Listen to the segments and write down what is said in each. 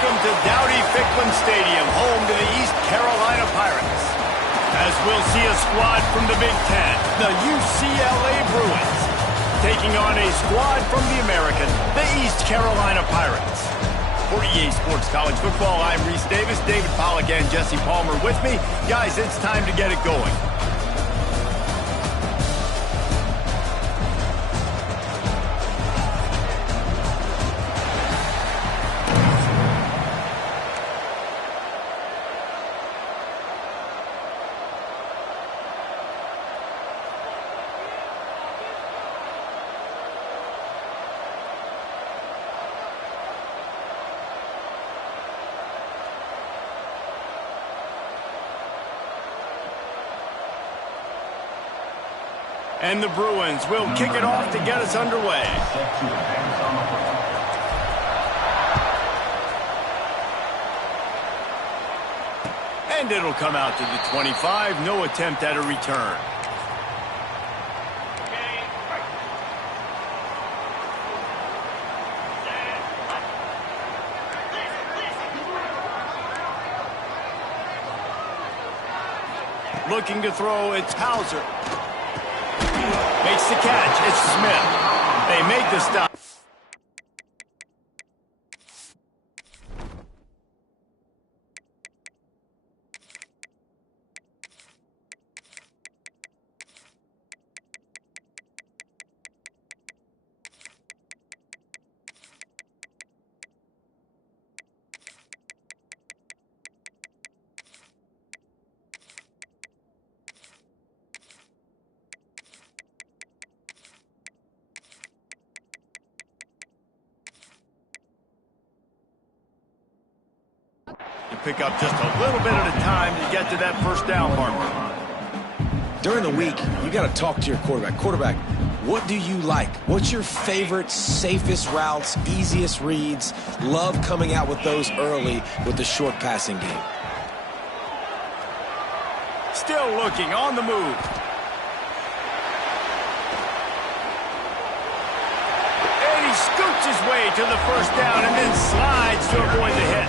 Welcome to Dowdy-Ficklen Stadium, home to the East Carolina Pirates. As we'll see a squad from the Big Ten, the UCLA Bruins, taking on a squad from the American, the East Carolina Pirates. For EA Sports College Football, I'm Reese Davis, David Pollack, and Jesse Palmer with me. Guys, it's time to get it going. And the Bruins will kick it off to get us underway. And it'll come out to the 25. No attempt at a return. Looking to throw, it's Hauser. Makes the catch. It's Smith. They make the stop. Pick up just a little bit at a time to get to that first down marker. During the week, you got to talk to your quarterback. Quarterback, what do you like? What's your favorite, safest routes, easiest reads? Love coming out with those early with the short passing game. Still looking on the move. And he scoots his way to the first down and then slides to avoid the hit.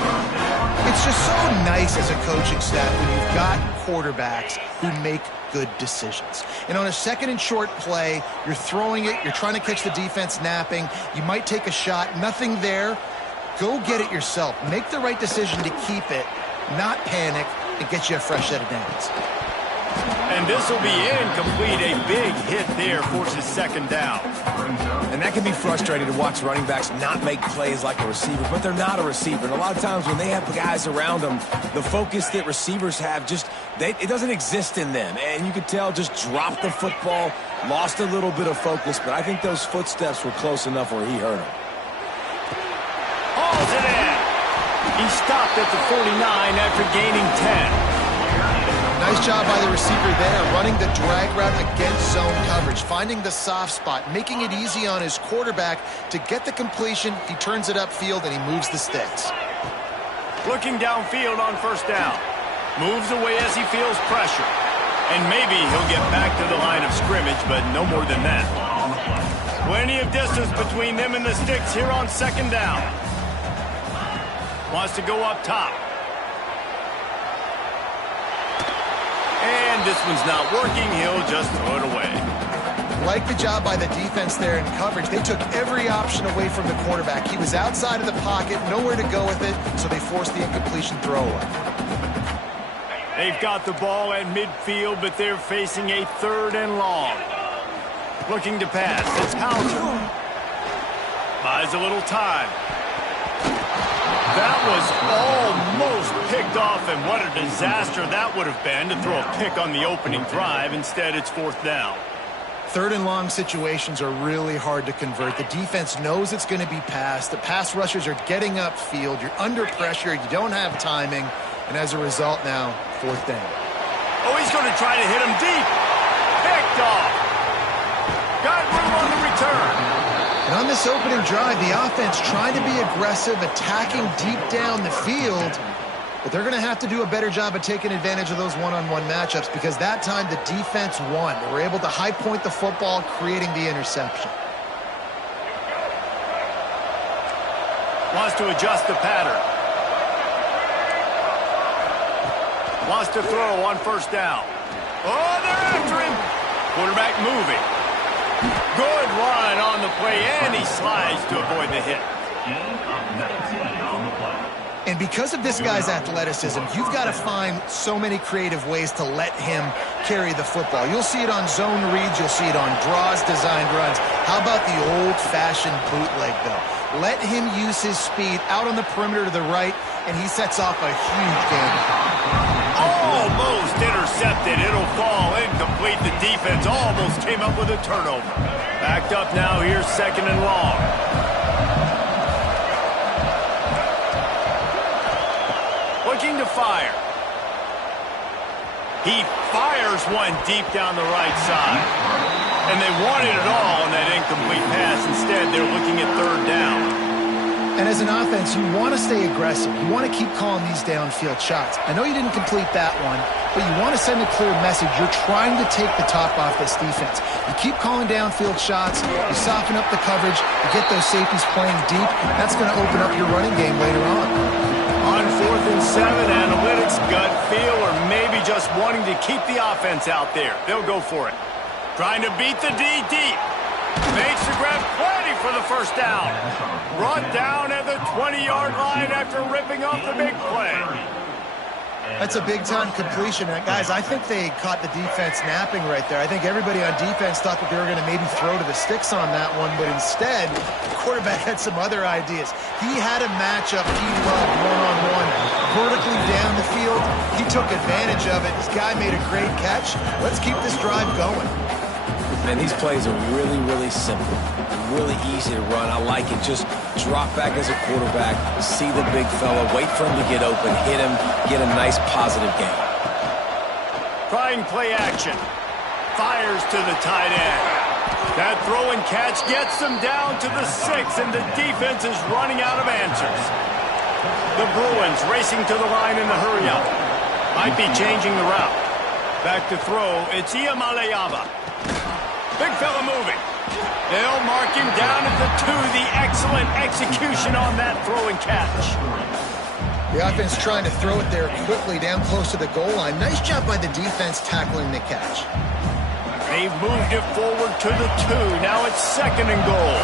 It's just so nice as a coaching staff when you've got quarterbacks who make good decisions. And on a second and short play, you're throwing it, you're trying to catch the defense napping, you might take a shot, nothing there. Go get it yourself. Make the right decision to keep it, not panic, and get you a fresh set of downs. And this will be incomplete. A big hit there forces second down. And that can be frustrating to watch running backs not make plays like a receiver, but they're not a receiver. And a lot of times when they have guys around them, the focus that receivers have it doesn't exist in them. And you could tell just dropped the football, lost a little bit of focus, but I think those footsteps were close enough where he hurt him. Hauls it in. He stopped at the 49 after gaining 10. Nice job by the receiver there, running the drag route against zone coverage, finding the soft spot, making it easy on his quarterback to get the completion. He turns it upfield and he moves the sticks. Looking downfield on first down. Moves away as he feels pressure. And maybe he'll get back to the line of scrimmage, but no more than that. Plenty of distance between them and the sticks here on second down. Wants to go up top. And this one's not working. He'll just throw it away. Like the job by the defense there in coverage. They took every option away from the quarterback. He was outside of the pocket, nowhere to go with it, so they forced the incompletion throwaway. They've got the ball at midfield, but they're facing a third and long. Looking to pass. It's Hauser. Buys a little time. That was almost picked off, and what a disaster that would have been to throw a pick on the opening drive. Instead, it's fourth down. Third and long situations are really hard to convert. The defense knows it's going to be passed. The pass rushers are getting upfield. You're under pressure. You don't have timing. And as a result now, fourth down. Oh, he's going to try to hit him deep. Picked off. Got room on the return. And on this opening drive, the offense trying to be aggressive, attacking deep down the field. But they're going to have to do a better job of taking advantage of those one-on-one matchups because that time the defense won. They were able to high point the football, creating the interception. Wants to adjust the pattern. Wants to throw on first down. Oh, they're after him. Quarterback moving. Good run on the play, and he slides to avoid the hit. And because of this guy's athleticism, you've got to find so many creative ways to let him carry the football. You'll see it on zone reads. You'll see it on draws, designed runs. How about the old-fashioned bootleg, though? Let him use his speed out on the perimeter to the right, and he sets off a huge gain. Almost intercepted. It'll fall incomplete. The defense almost came up with a turnover. Backed up now. Here's 2nd and long. Looking to fire. He fires one deep down the right side. And they wanted it all on that incomplete pass. Instead, they're looking at 3rd down. And as an offense, you want to stay aggressive. You want to keep calling these downfield shots. I know you didn't complete that one, but you want to send a clear message. You're trying to take the top off this defense. You keep calling downfield shots. You soften up the coverage. You get those safeties playing deep. That's going to open up your running game later on. On 4th and 7, analytics, gut feel, or maybe just wanting to keep the offense out there. They'll go for it. Trying to beat the D deep. Makes the grab, plenty for the first down. Brought down at the 20-yard line after ripping off the big play. That's a big-time completion. And guys, I think they caught the defense napping right there. I think everybody on defense thought that they were going to maybe throw to the sticks on that one, but instead, the quarterback had some other ideas. He had a matchup he loved one-on-one, vertically down the field. He took advantage of it. This guy made a great catch. Let's keep this drive going. Man, these plays are really, really simple. Really easy to run. I like it. Just drop back as a quarterback, see the big fella, wait for him to get open, hit him, get a nice positive gain. Trying play action. Fires to the tight end. That throw and catch gets them down to the 6, and the defense is running out of answers. The Bruins racing to the line in the hurry-up. Might be changing the route. Back to throw. It's Iamaleava. Big fella moving. They'll mark him down at the 2. The excellent execution on that throw and catch. The offense trying to throw it there quickly down close to the goal line. Nice job by the defense tackling the catch. They've moved it forward to the 2. Now it's 2nd and goal.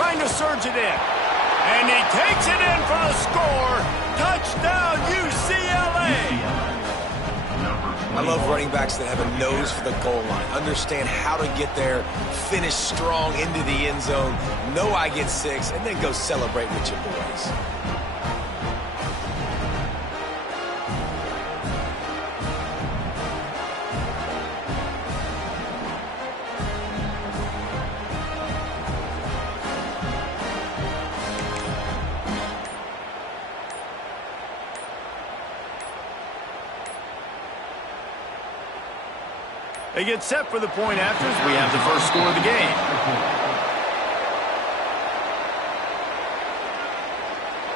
Trying to surge it in. And he takes it in for the score. Touchdown, UCLA. I love running backs that have a nose for the goal line, understand how to get there, finish strong into the end zone, know I get 6, and then go celebrate with your boys. They get set for the point after as we have the first score of the game.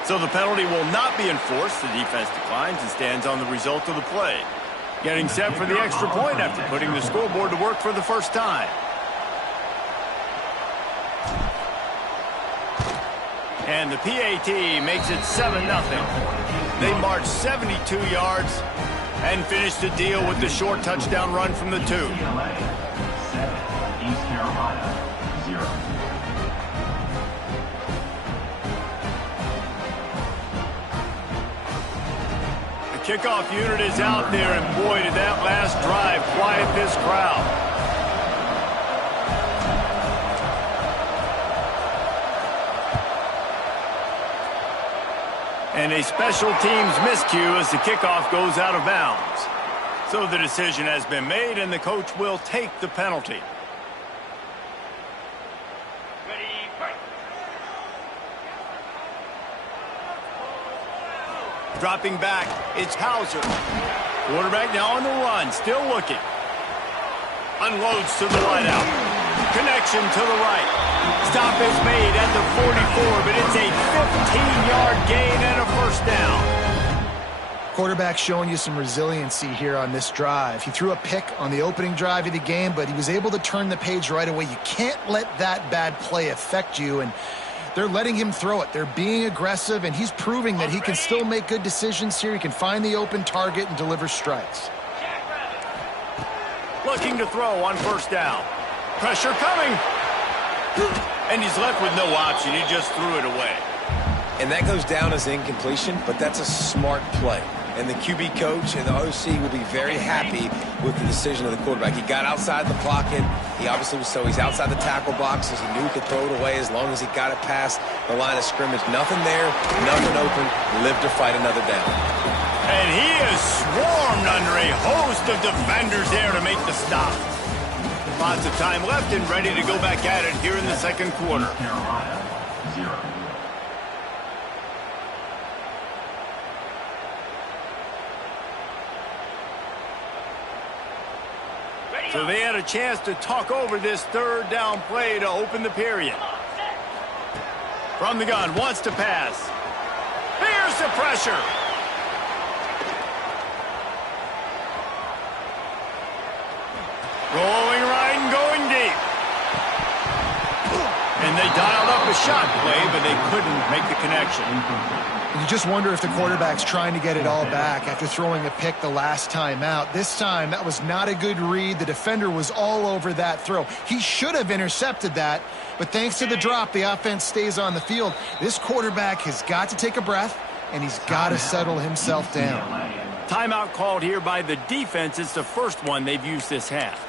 So the penalty will not be enforced. The defense declines and stands on the result of the play. Getting set for the extra point after putting the scoreboard to work for the first time. And the PAT makes it 7-0. They march 72 yards and finish the deal with the short touchdown run from the 2. East Carolina, 0. The kickoff unit is out there, and boy, did that last drive quiet this crowd. And a special teams miscue as the kickoff goes out of bounds. So the decision has been made, and the coach will take the penalty. Ready, break. Dropping back, it's Hauser. Quarterback now on the run, still looking. Unloads to the wideout. Connection to the right. Stop is made at the 44, but it's a 15-yard gain and a first down. Quarterback showing you some resiliency here on this drive. He threw a pick on the opening drive of the game, but he was able to turn the page right away. You can't let that bad play affect you, and They're letting him throw it. They're being aggressive, and he's proving that he can still make good decisions here. He can find the open target and deliver strikes. Looking to throw on first down. Pressure coming. And he's left with no option. He just threw it away. And that goes down as incompletion, but that's a smart play. And the QB coach and the OC will be very happy with the decision of the quarterback. He got outside the pocket. He obviously was he's outside the tackle boxes. He knew he could throw it away as long as he got it past the line of scrimmage. Nothing there, nothing open. Live to fight another down. And he is swarmed under a host of defenders there to make the stop. Lots of time left and ready to go back at it here in the second quarter. Carolina, 0. So they had a chance to talk over this third down play to open the period. From the gun, wants to pass. Here's the pressure. Rolling right and going deep. And they dialed up a shot play, but they couldn't make the connection. You just wonder if the quarterback's trying to get it all back after throwing a pick the last time out. This time, that was not a good read. The defender was all over that throw. He should have intercepted that, but thanks to the drop, the offense stays on the field. This quarterback has got to take a breath, and he's got to settle himself down. Timeout called here by the defense. It's the first one they've used this half.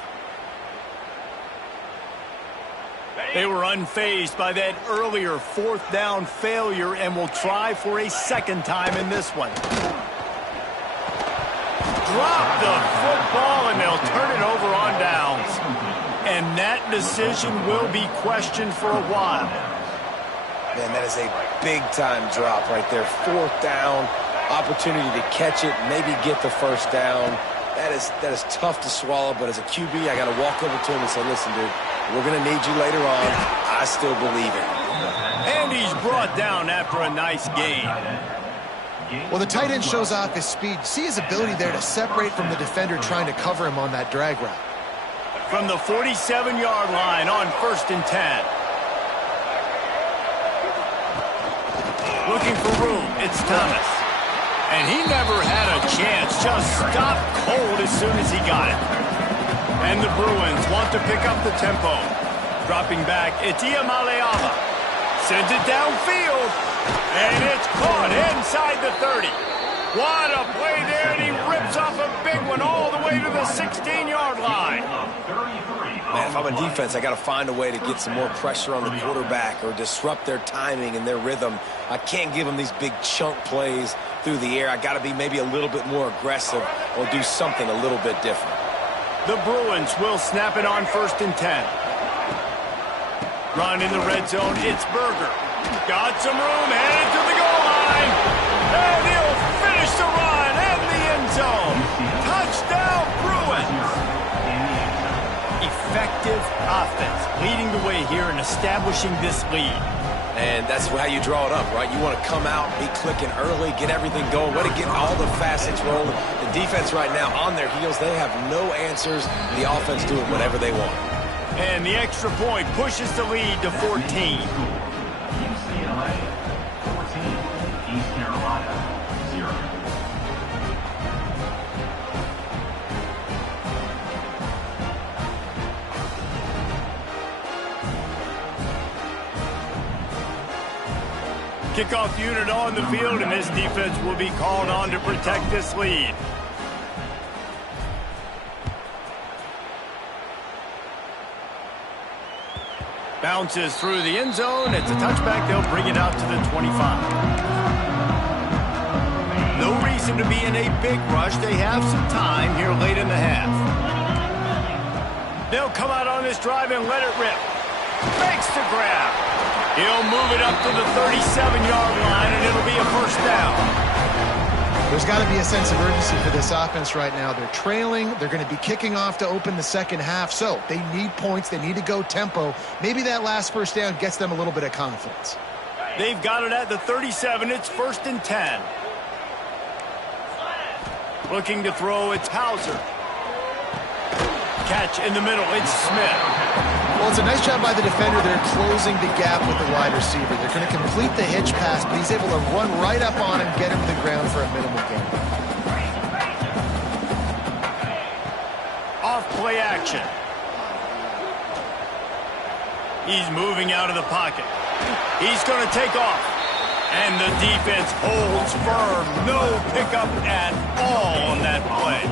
They were unfazed by that earlier fourth down failure and will try for a second time in this one. Drop the football and they'll turn it over on downs. And that decision will be questioned for a while. Man, that is a big-time drop right there. Fourth down, opportunity to catch it, maybe get the first down. That is tough to swallow, but as a QB, I got to walk over to him and say, listen, dude, we're going to need you later on. I still believe it. And he's brought down after a nice gain. Well, the tight end shows off his speed. See his ability there to separate from the defender trying to cover him on that drag route. From the 47-yard line on 1st and 10. Looking for room. It's Thomas. And he never had a chance. Just stopped cold as soon as he got it. And the Bruins want to pick up the tempo. Dropping back, it's Iamaleava. Sends it downfield. And it's caught inside the 30. What a play there, and he rips off a big one all the way to the 16-yard line. Man, if I'm a defense, I got to find a way to get some more pressure on the quarterback or disrupt their timing and their rhythm. I can't give them these big chunk plays through the air. I got to be maybe a little bit more aggressive or do something a little bit different. The Bruins will snap it on 1st and 10. Run in the red zone. It's Berger. Got some room, headed to the goal line. And he'll finish the run and the end zone. Touchdown, Bruins. Effective offense leading the way here and establishing this lead. And that's how you draw it up, right? You want to come out, be clicking early, get everything going, way to get all the facets rolling. The defense right now on their heels, they have no answers. The offense doing whatever they want. And the extra point pushes the lead to 14. UCLA, 14. East Carolina, 0. Kickoff unit on the field, and this defense will be called on to protect this lead. Bounces through the end zone. It's a touchback. They'll bring it out to the 25. No reason to be in a big rush. They have some time here late in the half. They'll come out on this drive and let it rip. Makes the grab. He'll move it up to the 37-yard line, and it'll be a first down. There's got to be a sense of urgency for this offense right now. They're trailing. They're going to be kicking off to open the second half. So they need points. They need to go tempo. Maybe that last first down gets them a little bit of confidence. They've got it at the 37. It's 1st and 10. Looking to throw, it's Hauser. Catch in the middle, it's Smith. Well, it's a nice job by the defender. They're closing the gap with the wide receiver. They're going to complete the hitch pass, but he's able to run right up on him, get him to the ground for a minimal gain. Off play action. He's moving out of the pocket. He's going to take off. And the defense holds firm. No pickup at all on that play.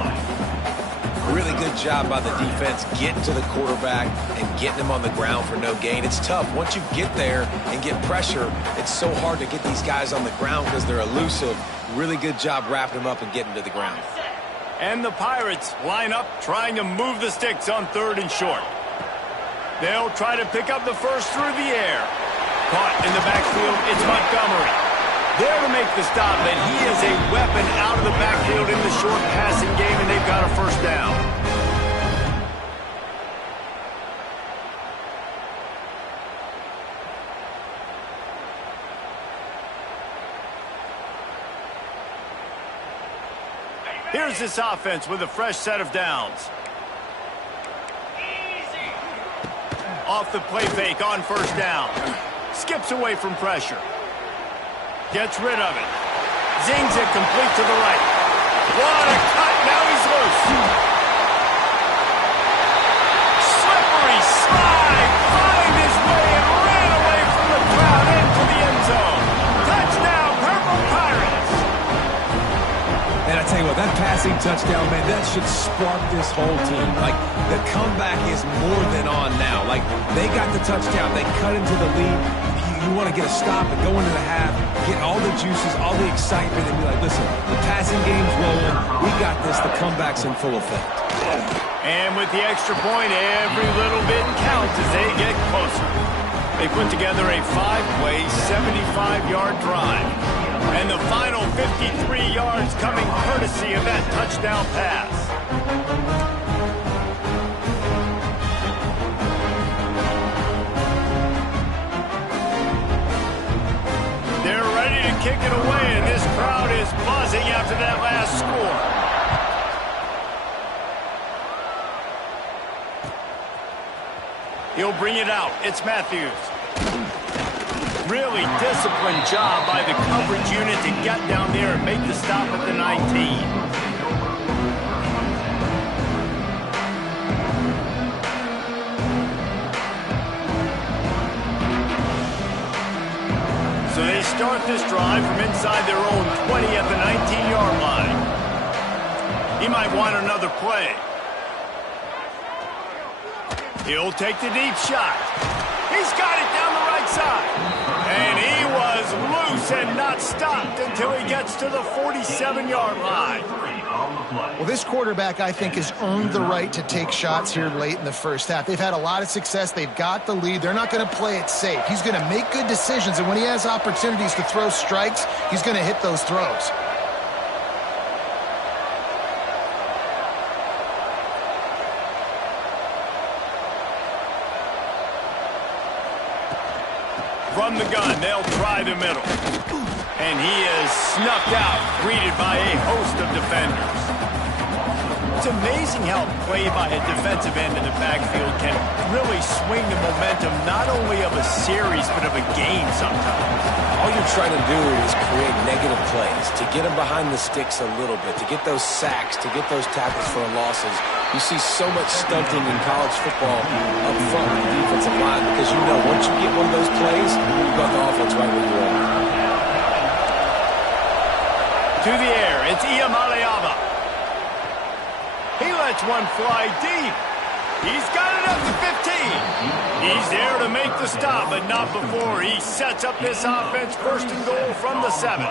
Really good job by the defense getting to the quarterback and getting him on the ground for no gain. It's tough. Once you get there and get pressure, it's so hard to get these guys on the ground because they're elusive. Really good job wrapping them up and getting to the ground. And the Pirates line up trying to move the sticks on 3rd and short. They'll try to pick up the first through the air. Caught in the backfield, it's Montgomery. There to make the stop, and he is a weapon out of the backfield in the short passing game, and they've got a first down. Here's this offense with a fresh set of downs. Off the play fake on first down. Skips away from pressure. Gets rid of it. Zings it complete to the right. What a cut. Now he's loose. Slippery slide. Find his way and ran away from the crowd into the end zone. Touchdown, Purple Pirates. And I tell you what, that passing touchdown, man, that should spark this whole team. Like, the comeback is more than on now. Like, they got the touchdown. They cut into the lead. You want to get a stop and go into the half, get all the juices, all the excitement, and be like, listen, the passing game's rolling. We got this. The comeback's in full effect. And with the extra point, every little bit counts as they get closer. They put together a 5-play, 75-yard drive. And the final 53 yards coming courtesy of that touchdown pass. They're ready to kick it away, and this crowd is buzzing after that last score. He'll bring it out. It's Matthews. Really disciplined job by the coverage unit to get down there and make the stop at the 19. So they start this drive from inside their own 20 at the 19-yard line. He might want another play. He'll take the deep shot. He's got it down the right side. And he was loose and not stopped until he gets to the 47-yard line. Well, this quarterback, I think, has earned the right to take shots here late in the first half. They've had a lot of success. They've got the lead. They're not going to play it safe. He's going to make good decisions, and when he has opportunities to throw strikes, he's going to hit those throws. From the gun, they'll try the middle. And he is snuffed out, greeted by a host of defenders. It's amazing how play by a defensive end in the backfield can really swing the momentum not only of a series, but of a game sometimes. All you're trying to do is create negative plays, to get them behind the sticks a little bit, to get those sacks, to get those tackles for losses. You see so much stunting in college football up front with the defensive line because you know once you get one of those plays, you've got the offense right where you are. To the air, it's Iamaleava. He lets one fly deep. He's got it up to 15. He's there to make the stop, but not before he sets up this offense first and goal from the 7.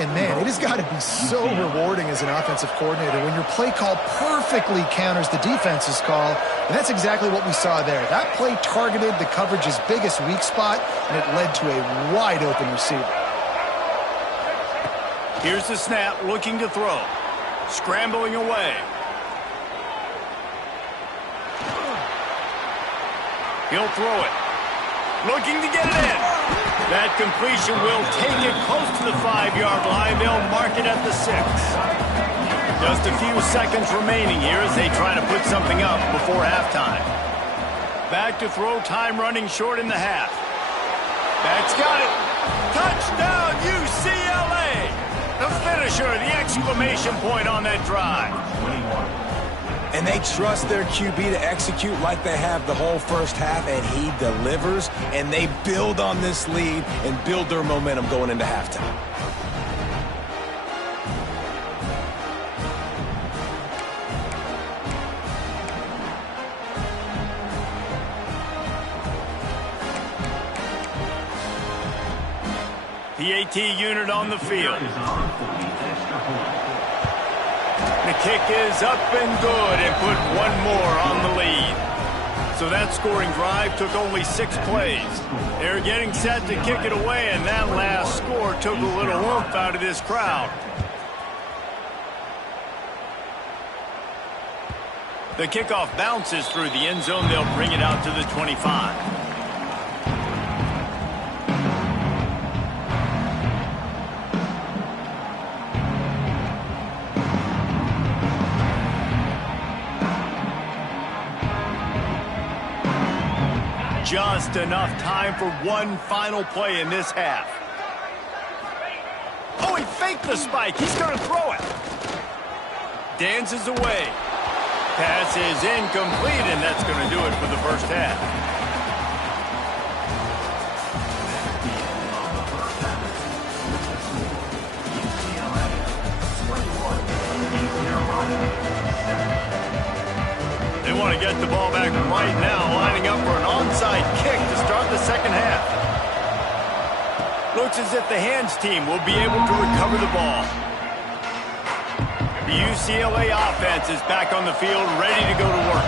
And, man, it has got to be so rewarding as an offensive coordinator when your play call perfectly counters the defense's call, and that's exactly what we saw there. That play targeted the coverage's biggest weak spot, and it led to a wide-open receiver. Here's the snap, looking to throw. Scrambling away. He'll throw it. Looking to get it in. That completion will take it close to the 5-yard line. They'll mark it at the 6. Just a few seconds remaining here as they try to put something up before halftime. back to throw, time running short in the half. That's got it. Touchdown, UCLA! The finisher, the exclamation point on that drive. 21. And they trust their QB to execute like they have the whole first half, and he delivers, and they build on this lead and build their momentum going into halftime. The AT unit on the field. Is on for the extra point. The kick is up and good and put one more on the lead. So that scoring drive took only 6 plays. They're getting set to kick it away, and that last score took a little oomph out of this crowd. The kickoff bounces through the end zone. They'll bring it out to the 25. Just enough time for one final play in this half. Oh, he faked the spike. He's going to throw it. Dances away. Pass is incomplete, and that's going to do it for the first half. They want to get the ball back right now, lining up for an onside kick to start the second half. Looks as if the hands team will be able to recover the ball. The UCLA offense is back on the field, ready to go to work.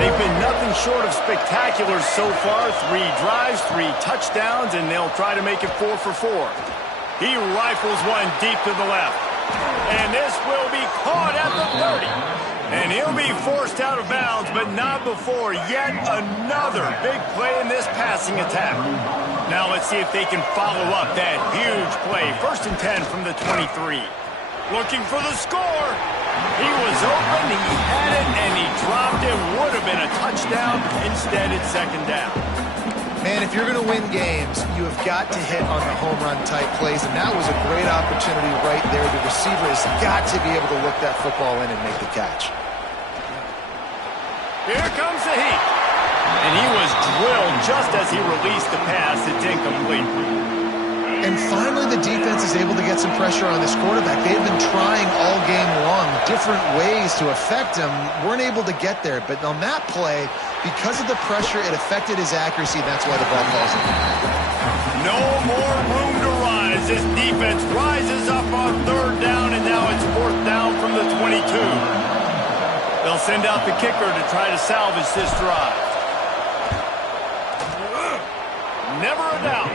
They've been nothing short of spectacular so far. 3 drives, 3 touchdowns, and they'll try to make it 4 for 4. He rifles one deep to the left. And this will be caught at the 30. And he'll be forced out of bounds, but not before yet another big play in this passing attack. Now let's see if they can follow up that huge play. 1st and 10 from the 23. Looking for the score. He was open, he had it, and he dropped it. Would have been a touchdown. Instead, it's 2nd down. Man, if you're going to win games, you have got to hit on the home run type plays, and that was a great opportunity right there. The receiver has got to be able to look that football in and make the catch. Here comes the heat. And he was drilled just as he released the pass. It's incomplete. And finally, the defense is able to get some pressure on this quarterback. They've been trying all game long different ways to affect him. Weren't able to get there. But on that play, because of the pressure, it affected his accuracy, and that's why the ball falls in. No more room to run as this defense rises up on 3rd down, and now it's 4th down from the 22. They'll send out the kicker to try to salvage this drive. Never a doubt.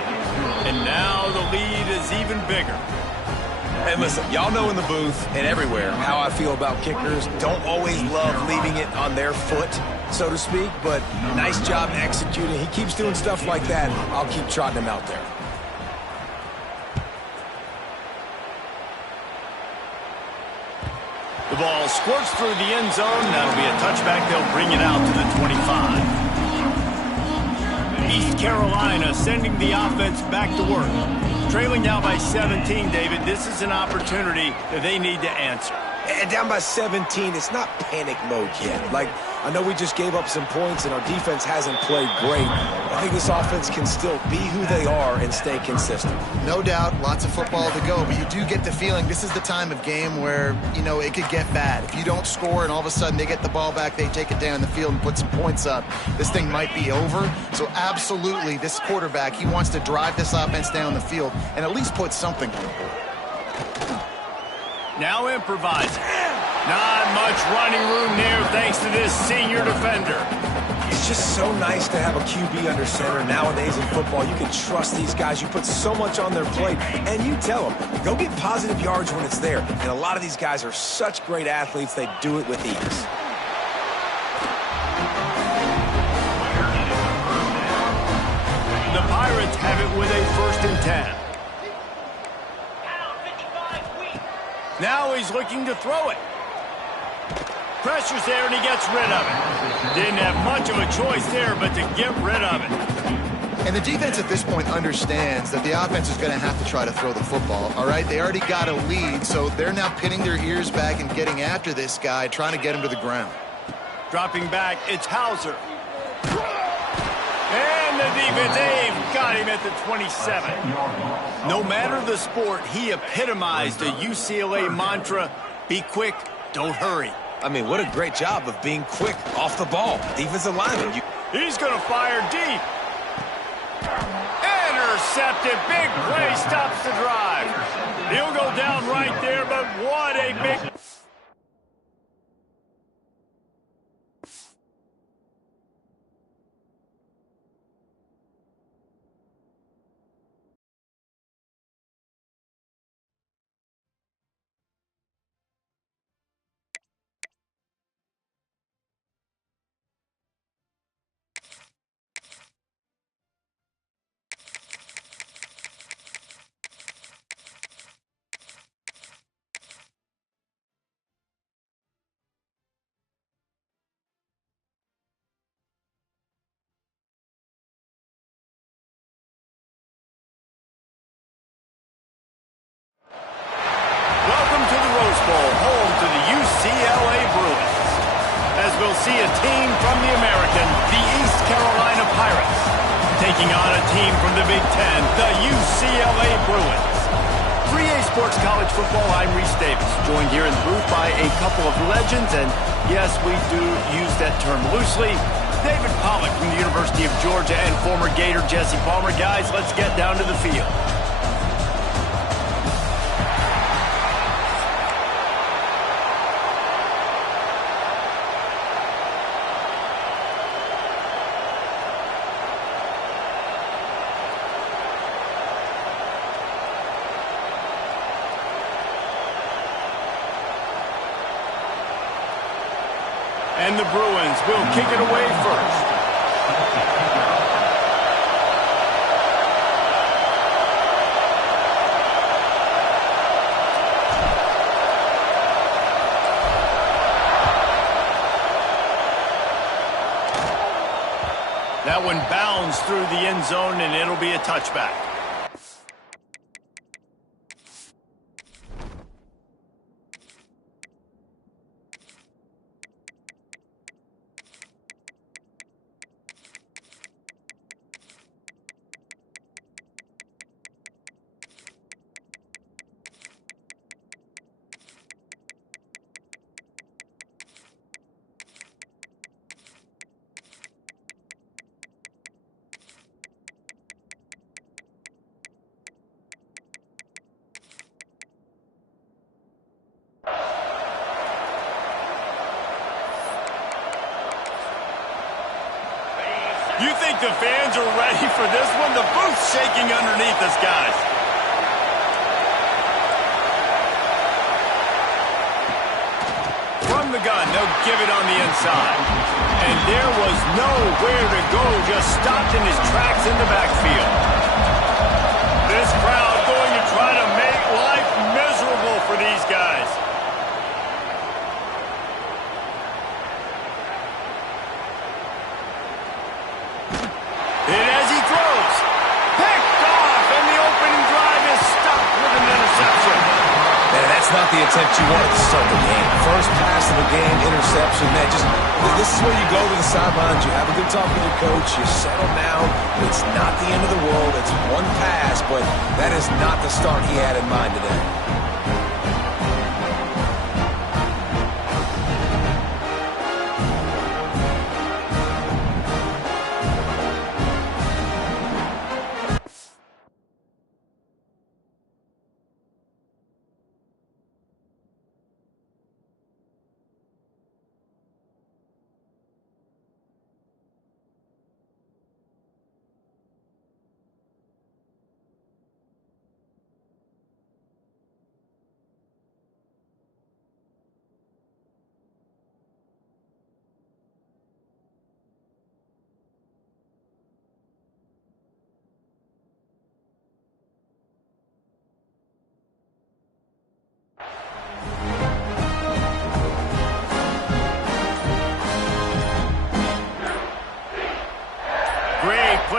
And now the lead is even bigger. Hey, listen, y'all know in the booth and everywhere how I feel about kickers. Don't always love leaving it on their foot, so to speak, but nice job executing. He keeps doing stuff like that. I'll keep trotting him out there. The ball squirts through the end zone. That'll be a touchback. They'll bring it out to the 25. East Carolina sending the offense back to work. Trailing now by 17, David. This is an opportunity that they need to answer. And down by 17, it's not panic mode yet. Like, I know we just gave up some points and our defense hasn't played great. I think this offense can still be who they are and stay consistent. No doubt, lots of football to go, but you do get the feeling this is the time of game where, you know, it could get bad. If you don't score and all of a sudden they get the ball back, they take it down the field and put some points up, this thing might be over. So absolutely, this quarterback, he wants to drive this offense down the field and at least put something on the board. Now improvising. Not much running room there thanks to this senior defender. It's just so nice to have a QB under center nowadays in football. You can trust these guys. You put so much on their plate, and you tell them, go get positive yards when it's there. And a lot of these guys are such great athletes, they do it with ease. The Pirates have it with a 1st and 10. Now he's looking to throw it. Pressure's there, and he gets rid of it. Didn't have much of a choice there, but to get rid of it. And the defense at this point understands that the offense is going to have to try to throw the football, all right? They already got a lead, so they're now pinning their ears back and getting after this guy, trying to get him to the ground. Dropping back, it's Hauser. And the defense, they've got him at the 27. No matter the sport, he epitomized the UCLA mantra, be quick, don't hurry. I mean, what a great job of being quick off the ball. Defensive lineman. He's going to fire deep. Intercepted. Big play stops the drive. He'll go down right there, but what a big... home to the UCLA Bruins, as we'll see a team from the American, the East Carolina Pirates, taking on a team from the Big Ten, the UCLA Bruins. 3A Sports College Football, I'm Reese Davis, joined here in the booth by a couple of legends, and yes, we do use that term loosely. David Pollack from the University of Georgia and former Gator Jesse Palmer. Guys, let's get down to the field. And the Bruins will kick it away first. That one bounds through the end zone, and it'll be a touchback. You think the fans are ready for this one? The booth's shaking underneath us, guys. From the gun, they'll give it on the inside. And there was nowhere to go, just stopped in his tracks in the backfield. This crowd going to try to make life miserable for these guys. That's not the attempt you wanted to start the game. First pass of the game, interception. Man, this is where you go to the sidelines. You have a good talk with your coach. You settle down. It's not the end of the world. It's one pass, but that is not the start he had in mind today.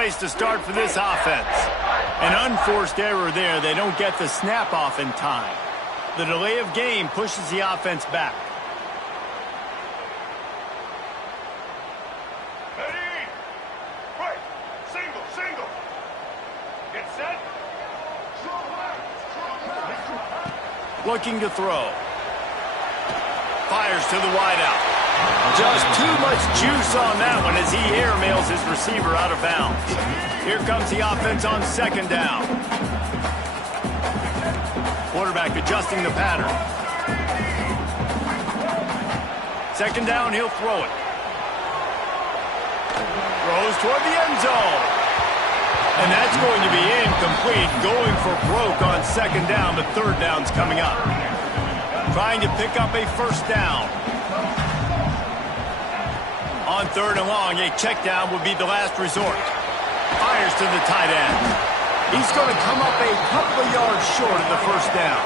place to start for this offense. An unforced error there. They don't get the snap off in time. The delay of game pushes the offense back. Ready? Right. Single, single. Get set. Looking to throw. Fires to the wideout. Just too much juice on that one as he airmails his receiver out of bounds. Here comes the offense on second down. Quarterback adjusting the pattern. Second down, he'll throw it. Throws toward the end zone. And that's going to be incomplete. Going for broke on second down. The third down's coming up. Trying to pick up a first down. On third and long, a check down would be the last resort. Fires to the tight end. He's going to come up a couple of yards short of the first down.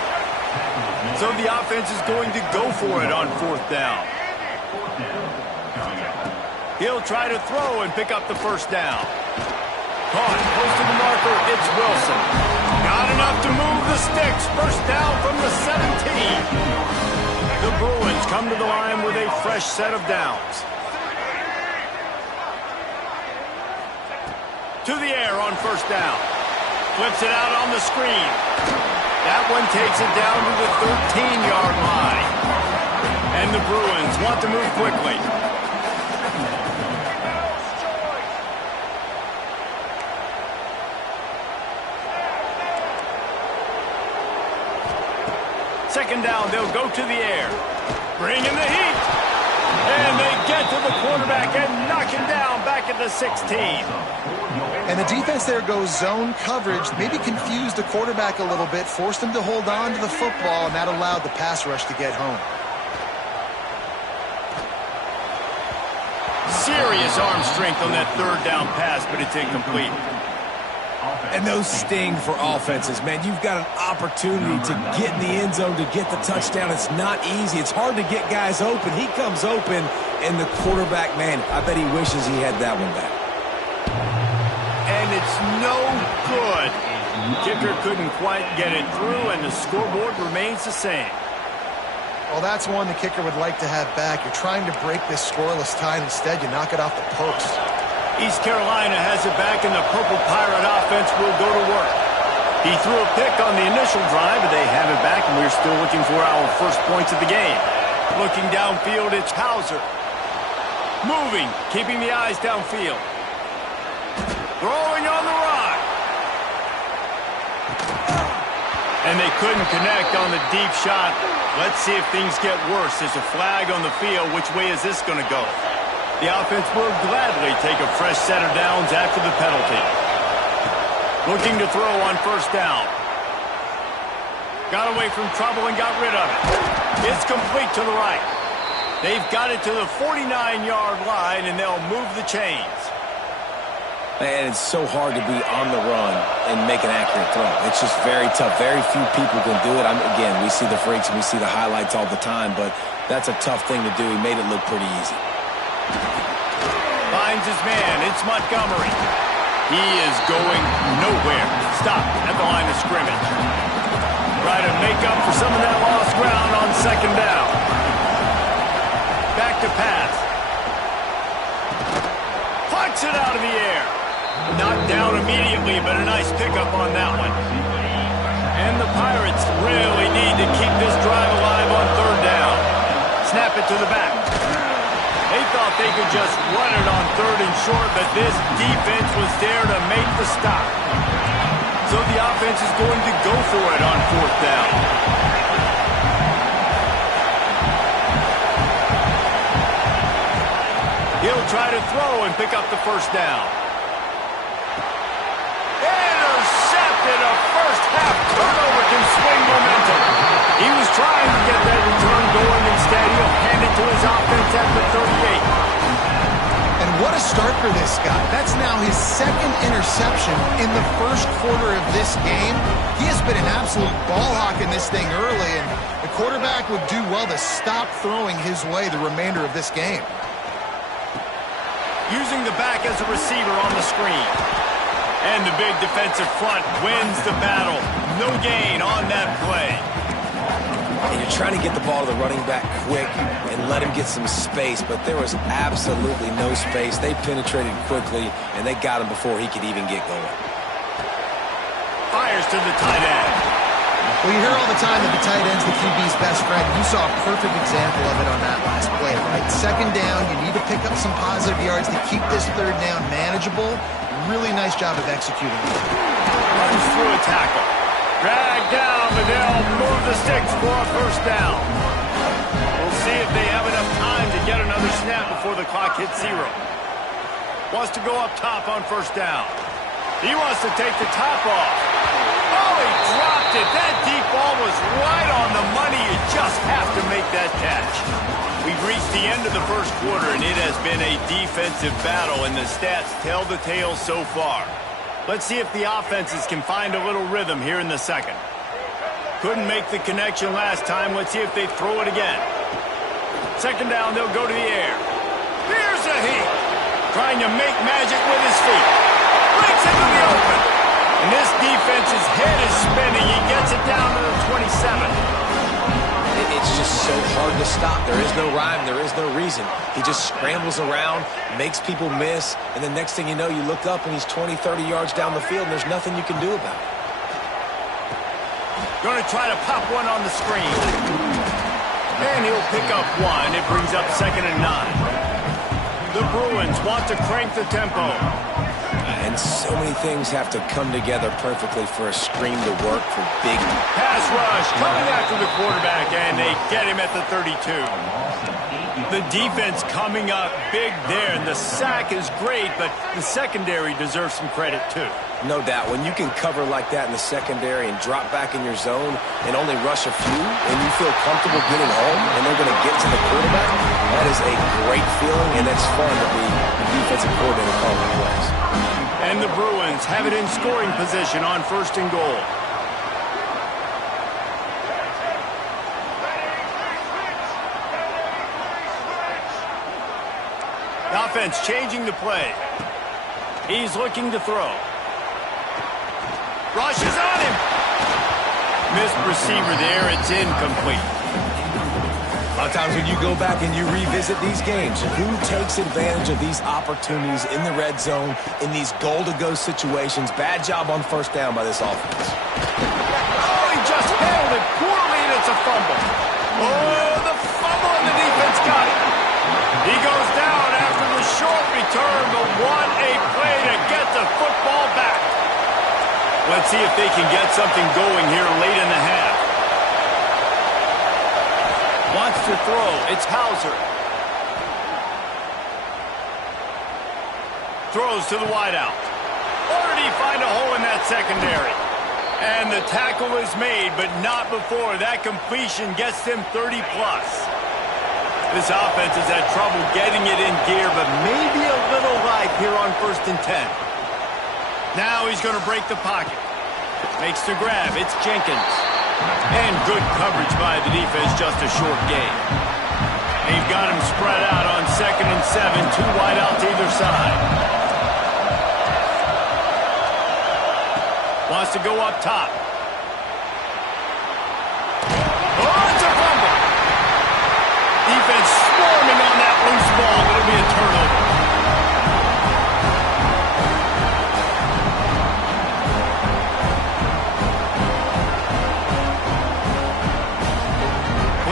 So the offense is going to go for it on fourth down. He'll try to throw and pick up the first down. Caught, close to the marker, it's Wilson. Not enough to move the sticks. First down from the 17. The Bruins come to the line with a fresh set of downs. To the air on first down. Flips it out on the screen. That one takes it down to the 13-yard line. And the Bruins want to move quickly. Second down, they'll go to the air. Bring in the heat. And they get to the quarterback and knock him down back at the 16. And the defense there goes zone coverage, maybe confused the quarterback a little bit, forced him to hold on to the football, and that allowed the pass rush to get home. Serious arm strength on that third down pass, but it's incomplete. And those sting for offenses, man. You've got an opportunity to get in the end zone, to get the touchdown. It's not easy. It's hard to get guys open. He comes open, and the quarterback, man, I bet he wishes he had that one back. And it's no good. Kicker couldn't quite get it through, and the scoreboard remains the same. Well, that's one the kicker would like to have back. You're trying to break this scoreless tie, and instead you knock it off the post. East Carolina has it back, and the Purple Pirate offense will go to work. He threw a pick on the initial drive, but they have it back, and we're still looking for our first points of the game. Looking downfield, it's Hauser. Moving, keeping the eyes downfield. Throwing on the run. And they couldn't connect on the deep shot. Let's see if things get worse. There's a flag on the field. Which way is this going to go? The offense will gladly take a fresh set of downs after the penalty. Looking to throw on first down. Got away from trouble and got rid of it. It's complete to the right. They've got it to the 49-yard line, and they'll move the chains. And it's so hard to be on the run and make an accurate throw. It's just very tough. Very few people can do it. Again, we see the freaks and we see the highlights all the time, but that's a tough thing to do. He made it look pretty easy. Finds his man. It's Montgomery. He is going nowhere. Stop at the line of scrimmage. Try to make up for some of that lost ground on second down. Back to pass. Plucks it out of the air. Knocked down immediately, but a nice pickup on that one. And the Pirates really need to keep this drive alive on third down. Snap it to the back. They thought they could just run it on third and short, but this defense was there to make the stop. So the offense is going to go for it on fourth down. He'll try to throw and pick up the first down. Intercepted. A first half turnover can swing momentum. He was trying to get that return going. Instead, he'll hand it to his offense at the 38. And what a start for this guy. That's now his second interception in the first quarter of this game. He has been an absolute ball hawk in this thing early, and the quarterback would do well to stop throwing his way the remainder of this game. Using the back as a receiver on the screen. And the big defensive front wins the battle. No gain on that play. And you're trying to get the ball to the running back quick and let him get some space, but there was absolutely no space. They penetrated quickly, and they got him before he could even get going. Fires to the tight end. Well, you hear all the time that the tight end's the QB's best friend. You saw a perfect example of it on that last play, right? Second down, you need to pick up some positive yards to keep this third down manageable. Really nice job of executing it. Runs through a tackle. Drag down, but they'll move the sticks for a first down. We'll see if they have enough time to get another snap before the clock hits 0. Wants to go up top on first down. He wants to take the top off. Oh, he dropped it. That deep ball was right on the money. You just have to make that catch. We've reached the end of the first quarter, and it has been a defensive battle, and the stats tell the tale so far. Let's see if the offenses can find a little rhythm here in the second. Couldn't make the connection last time. Let's see if they throw it again. Second down, they'll go to the air. Here's a heat. Trying to make magic with his feet. Breaks into the open. And this defense's head is spinning. He gets it down to the 27. It's just so hard to stop. There is no rhyme. There is no reason. He just scrambles around, makes people miss, and the next thing you know, you look up and he's 20, 30 yards down the field, and there's nothing you can do about it. Going to try to pop one on the screen. And he'll pick up one. It brings up 2nd and 9. The Bruins want to crank the tempo. And so many things have to come together perfectly for a screen to work for big. Pass rush coming after the quarterback, and they get him at the 32. The defense coming up big there, and the sack is great, but the secondary deserves some credit too. No doubt. When you can cover like that in the secondary and drop back in your zone and only rush a few, and you feel comfortable getting home, and they're going to get to the quarterback, that is a great feeling, and it's fun to be the defensive coordinator calling the plays. And the Bruins have it in scoring position on 1st and goal. The offense changing the play. He's looking to throw. Rushes on him. Missed receiver there. It's incomplete. A lot of times when you go back and you revisit these games, who takes advantage of these opportunities in the red zone, in these goal-to-go situations? Bad job on first down by this offense. Oh, he just handled it poorly, and it's a fumble. Oh, the fumble, and the defense got it. He goes down after the short return, but what a play to get the football back. Let's see if they can get something going here late in the half. Wants to throw. It's Hauser. Throws to the wideout. Or did he find a hole in that secondary? And the tackle is made, but not before. That completion gets them 30+. This offense has had trouble getting it in gear, but maybe a little light here on 1st and 10. Now he's going to break the pocket. Makes the grab. It's Jenkins. And good coverage by the defense, just a short gain. They've got him spread out on 2nd and 7, 2 wide out to either side. Wants to go up top. Oh, it's a fumble. Defense swarming on that loose ball, but it'll be a turnover.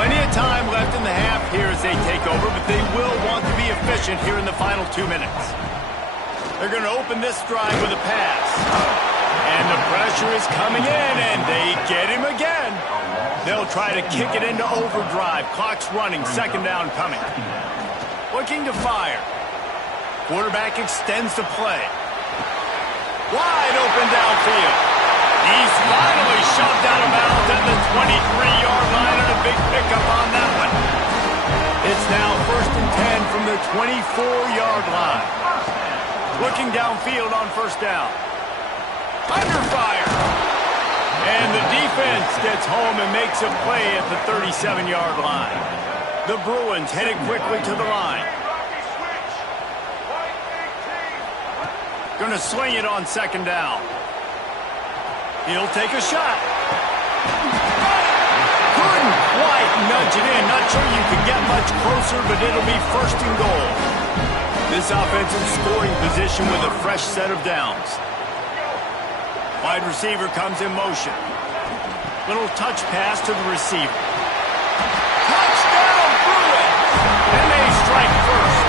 Plenty of time left in the half here as they take over, but they will want to be efficient here in the final 2 minutes. They're going to open this drive with a pass. And the pressure is coming in, and they get him again. They'll try to kick it into overdrive. Clock's running, 2nd down coming. Looking to fire. Quarterback extends the play. Wide open downfield. He's finally shoved out of bounds at the 23-yard line, and a big pickup on that one. It's now 1st and 10 from the 24-yard line. Looking downfield on 1st down. Under fire. And the defense gets home and makes a play at the 37-yard line. The Bruins headed quickly to the line. Going to swing it on second down. He'll take a shot. Couldn't quite nudge it in. Not sure you can get much closer, but it'll be first and goal. This offensive scoring position with a fresh set of downs. Wide receiver comes in motion. Little touch pass to the receiver. Touchdown, Bruins! And they strike first.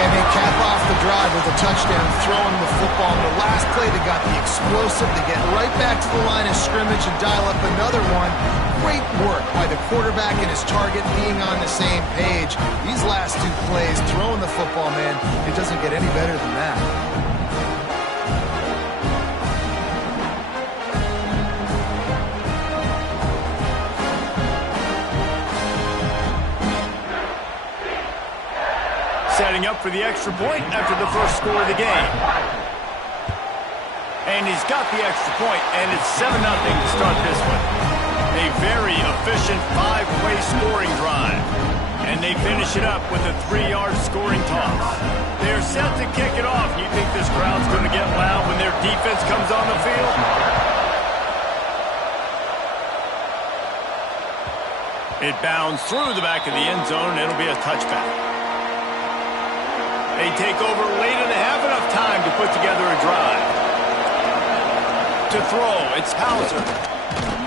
And they cap off the drive with a touchdown, throwing the football. In the last play, they got the explosive. They get right back to the line of scrimmage and dial up another one. Great work by the quarterback and his target being on the same page. These last two plays, throwing the football, man, it doesn't get any better than that. Setting up for the extra point after the first score of the game. And he's got the extra point, and it's 7-0 to start this one. A very efficient 5-play scoring drive. And they finish it up with a 3-yard scoring toss. They're set to kick it off. You think this crowd's going to get loud when their defense comes on the field? It bounds through the back of the end zone, and it'll be a touchback. They take over late and they have enough time to put together a drive. To throw, it's Hauser.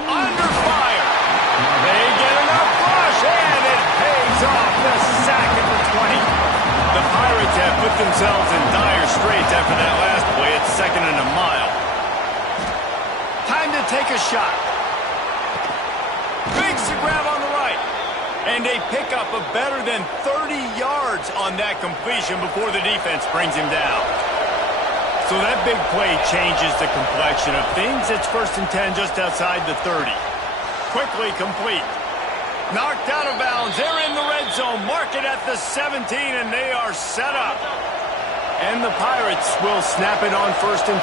Under fire. They get enough rush, and it pays off. The sack at the 20. The Pirates have put themselves in dire straits after that last play. It's 2nd and a mile. Time to take a shot. Makes the grab on the right. And they pick up a better than 30 yards on that completion before the defense brings him down. So that big play changes the complexion of things. It's 1st and 10 just outside the 30. Quickly complete. Knocked out of bounds. They're in the red zone. Mark it at the 17, and they are set up. And the Pirates will snap it on 1st and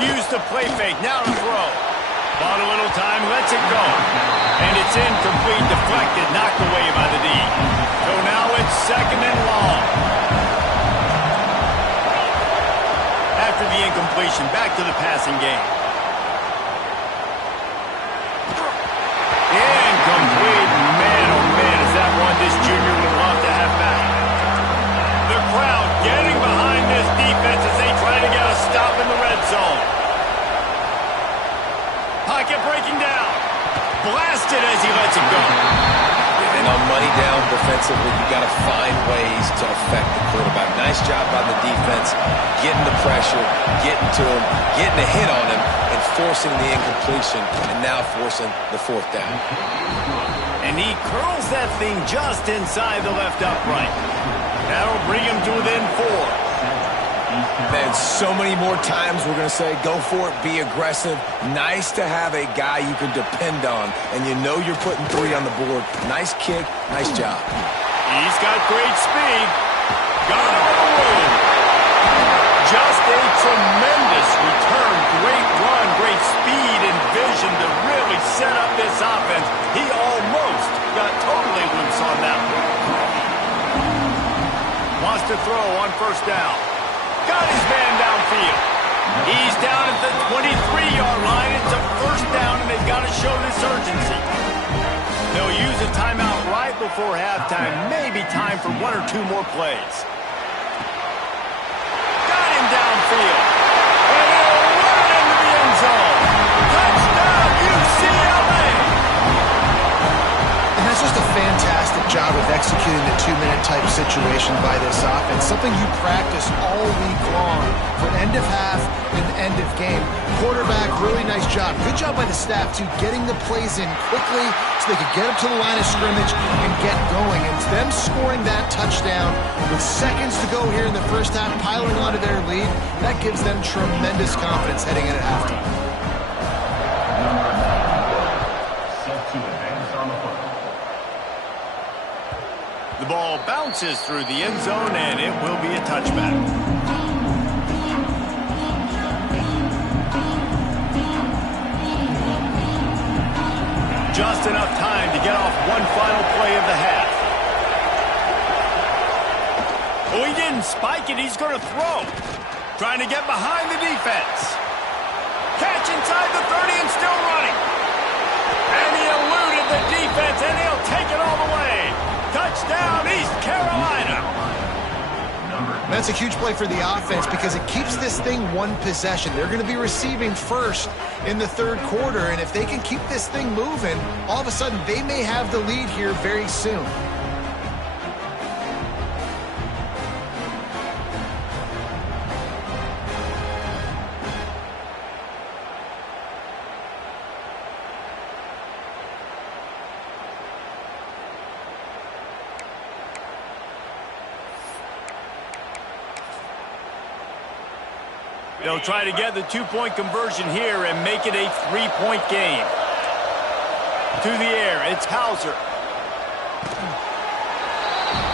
10. Use the play fake. Now to throw. Bought a little time, lets it go. And it's incomplete, deflected, knocked away by the D. So now it's 2nd and long. After the incompletion, back to the passing game. Incomplete. Man, oh man, is that one this junior would love to have back. The crowd getting behind this defense as they try to get a stop in the red zone. Pocket breaking down. Blasted as he lets it go. And on money down defensively, you got to find ways to affect the quarterback. Nice job by the defense, getting the pressure, getting to him, getting a hit on him, and forcing the incompletion, and now forcing the 4th down. And he curls that thing just inside the left upright. That'll bring him to within 4. Man, so many more times we're going to say, go for it, be aggressive. Nice to have a guy you can depend on, and you know you're putting 3 on the board. Nice kick, nice job. He's got great speed. Got him on the road. Just a tremendous return. Great run, great speed and vision to really set up this offense. He almost got totally loose on that one. Wants to throw on 1st down. Got his man downfield. He's down at the 23-yard line. It's a 1st down, and they've got to show this urgency. They'll use a timeout right before halftime. Maybe time for 1 or 2 more plays. Got him downfield. And he'll run into the end zone. Touchdown, UCLA! And that's just a fantastic job of executing the 2-minute type situation by this offense. Something you practice all week long for end of half and end of game. Quarterback, really nice job. Good job by the staff, too, getting the plays in quickly so they could get up to the line of scrimmage and get going. And it's them scoring that touchdown with seconds to go here in the first half, piling onto their lead. That gives them tremendous confidence heading in at halftime. Set to advance on the football. The ball bounces through the end zone, and it will be a touchback. Just enough time to get off one final play of the half. Oh, he did didn't spike it. He's going to throw. Trying to get behind the defense. Catch inside the 30 and still running. And he eluded the defense, and he'll take it all the way. Touchdown, East Carolina. That's a huge play for the offense because it keeps this thing one possession. They're going to be receiving first in the third quarter, and if they can keep this thing moving, all of a sudden they may have the lead here very soon. They'll try to get the two-point conversion here and make it a three-point game. To the air, it's Hauser.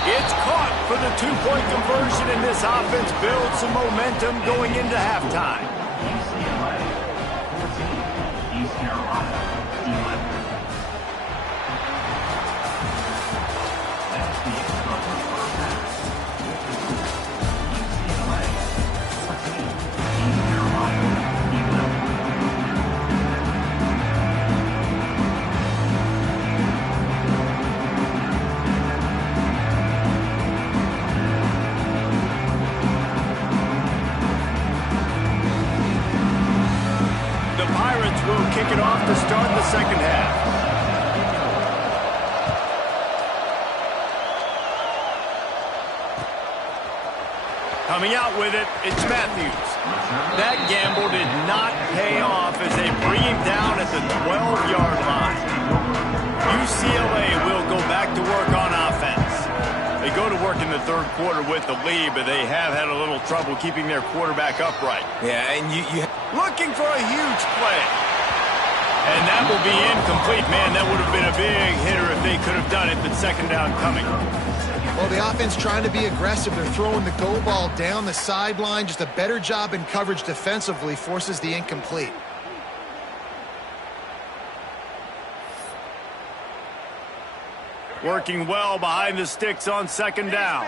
It's caught for the two-point conversion, and this offense builds some momentum going into halftime. UCLA 14, East Carolina 11. That's the start of the first half. UCLA 14, East Carolina 11. The Pirates will kick it off to start the second half. Coming out with it, it's Matthews. That gamble did not pay off as they bring him down at the 12-yard line. UCLA will go back to work on offense. They go to work in the third quarter with the lead, but they have had a little trouble keeping their quarterback upright. Yeah, and you Looking for a huge play. And that will be incomplete. Man, that would have been a big hitter if they could have done it, but second down coming. Well, the offense trying to be aggressive. They're throwing the go ball down the sideline. Just a better job in coverage defensively forces the incomplete. Working well behind the sticks on second down.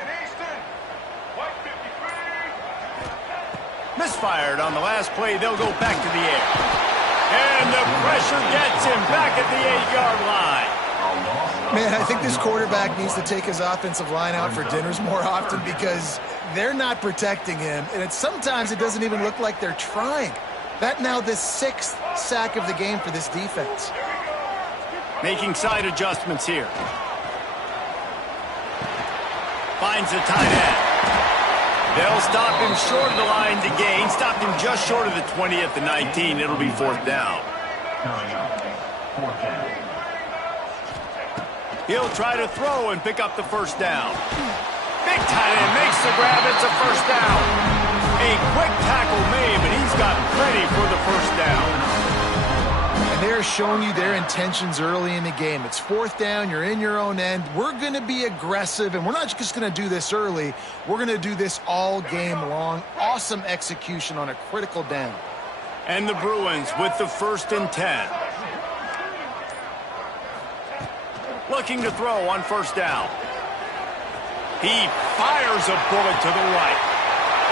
Misfired on the last play. They'll go back to the air. And the pressure gets him back at the 8-yard line. Man, I think this quarterback needs to take his offensive line out for dinners more often because they're not protecting him. And sometimes it doesn't even look like they're trying. That now the 6th sack of the game for this defense. Making side adjustments here. Finds the tight end. They'll stop him short of the line to gain. Stopped him just short of the 20 at the 19. It'll be fourth down. He'll try to throw and pick up the first down. Big tight end makes the grab. It's a first down. A quick tackle made, but he's got plenty for the first down. And they're showing you their intentions early in the game. It's fourth down. You're in your own end. We're going to be aggressive, and we're not just going to do this early. We're going to do this all game long. Awesome execution on a critical down. And the Bruins with the 1st and 10. Looking to throw on first down. He fires a bullet to the right.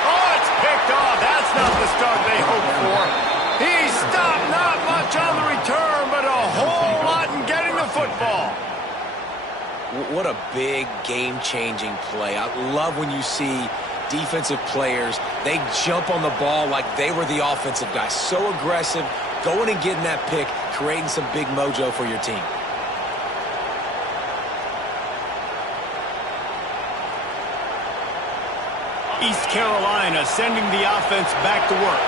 Oh, it's picked off. That's not the start they hoped for. He stopped, not much on the return, but a whole lot in getting the football. What a big game-changing play. I love when you see defensive players, they jump on the ball like they were the offensive guy. So aggressive, going and getting that pick, creating some big mojo for your team. East Carolina sending the offense back to work.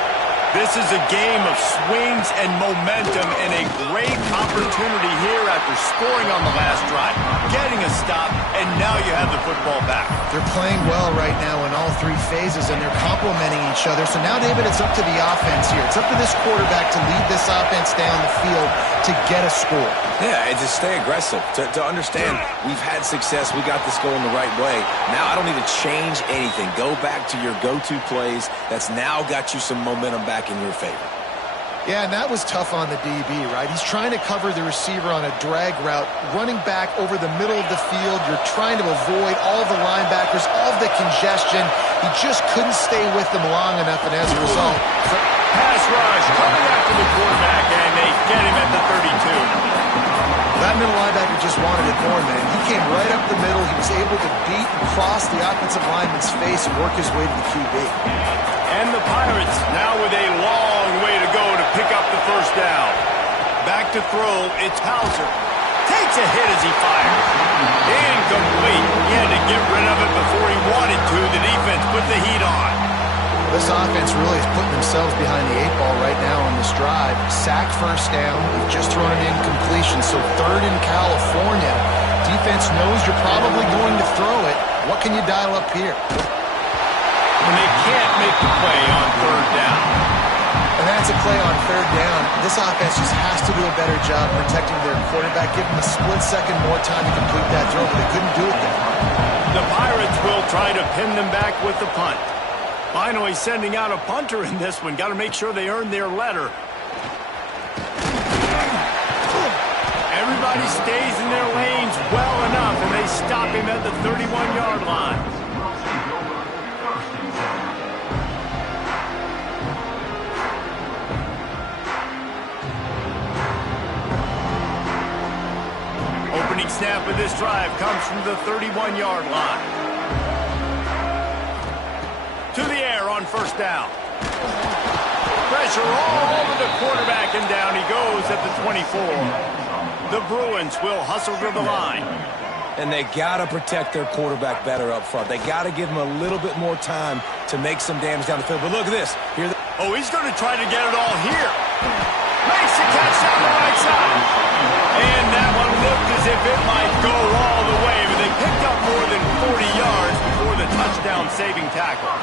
This is a game of swings and momentum and a great opportunity here after scoring on the last drive, getting a stop, and now you have the football back. They're playing well right now in all three phases, and they're complementing each other. So now, David, it's up to the offense here. It's up to this quarterback to lead this offense down the field to get a score. Yeah, and to stay aggressive, to understand we've had success, we got this going the right way. Now I don't need to change anything. Go back to your go-to plays. That's now got you some momentum back in your favor. Yeah, and that was tough on the DB, right? He's trying to cover the receiver on a drag route, running back over the middle of the field. You're trying to avoid all the linebackers, all the congestion. He just couldn't stay with them long enough, and as a result... Pass rush coming after the quarterback, and they get him at the 32. That middle linebacker just wanted it more, man. He came right up the middle. He was able to beat and cross the offensive lineman's face and work his way to the QB. And the Pirates now with a long way to go to pick up the first down. Back to throw, it's Hauser. Takes a hit as he fires. Incomplete. He had to get rid of it before he wanted to. The defense put the heat on. This offense really is putting themselves behind the 8 ball right now on this drive. Sack first down. They've just thrown an incompletion, so third in California. Defense knows you're probably going to throw it. What can you dial up here? When they can't make the play on third down. And that's a play on third down. This offense just has to do a better job protecting their quarterback. Give them a split second more time to complete that throw, but they couldn't do it there. The Pirates will try to pin them back with the punt. Finally sending out a punter in this one. Got to make sure they earn their letter. Everybody stays in their lanes well enough, and they stop him at the 31-yard line. Opening snap of this drive comes from the 31-yard line. To the air on first down. Pressure all over the quarterback, and down he goes at the 24. The Bruins will hustle to the line. And they got to protect their quarterback better up front. They got to give him a little bit more time to make some damage down the field. But look at this. Oh, he's going to try to get it all here. Makes the catch down the right side. And that one looked as if it might go all the way, but they picked up more than 40 yards before the touchdown-saving tackle.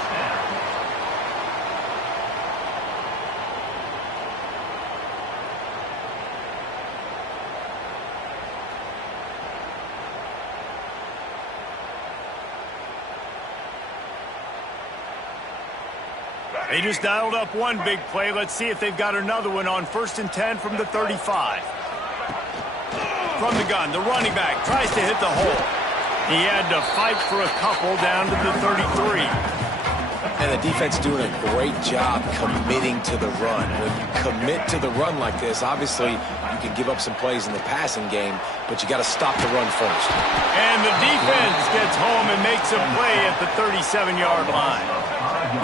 They just dialed up one big play. Let's see if they've got another one on 1st and 10 from the 35. From the gun, the running back tries to hit the hole. He had to fight for a couple down to the 33. And the defense doing a great job committing to the run. When you commit to the run like this, obviously you can give up some plays in the passing game, but you got to stop the run first. And the defense gets home and makes a play at the 37-yard line.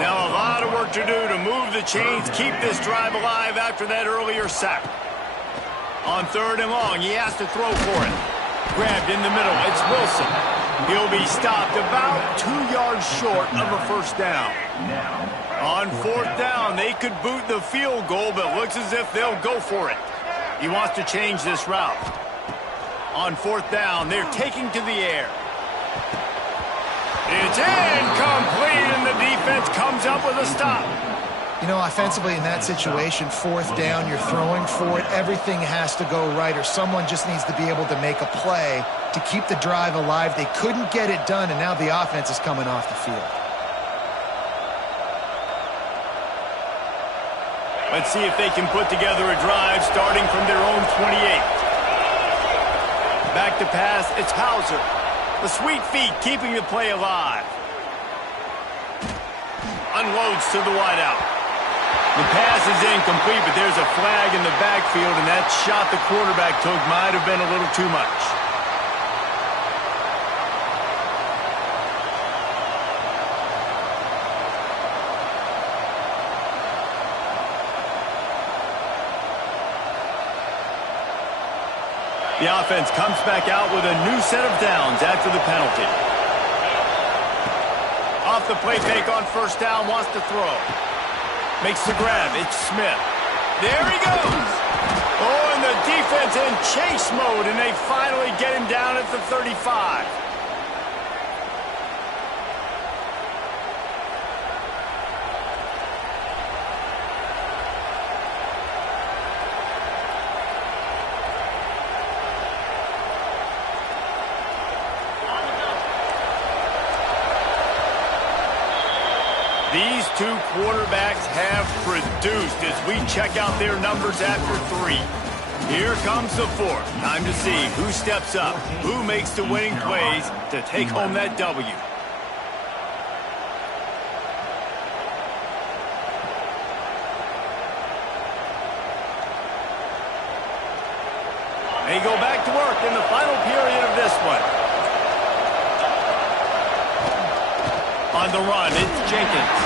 Now a lot of work to do to move the chains, keep this drive alive after that earlier sack. On 3rd and long, he has to throw for it. Grabbed in the middle, it's Wilson. He'll be stopped about 2 yards short of a first down. On 4th down, they could boot the field goal, but looks as if they'll go for it. He wants to change this route. On 4th down, they're taking to the air. It's incomplete, and the defense comes up with a stop. You know, offensively in that situation, 4th down, you're throwing for it. Everything has to go right, or someone just needs to be able to make a play to keep the drive alive. They couldn't get it done, and now the offense is coming off the field. Let's see if they can put together a drive starting from their own 28. Back to pass, it's Hauser. The sweet feet keeping the play alive. Unloads to the wideout. The pass is incomplete, but there's a flag in the backfield, and that shot the quarterback took might have been a little too much. The offense comes back out with a new set of downs after the penalty. Off the play fake on 1st down, wants to throw. Makes the grab, it's Smith. There he goes! Oh, and the defense in chase mode, and they finally get him down at the 35. The These two quarterbacks have produced as we check out their numbers after 3. Here comes the 4th. Time to see who steps up, who makes the winning plays to take home that W. They go back to work in the final period of this one. On the run, it's Jenkins.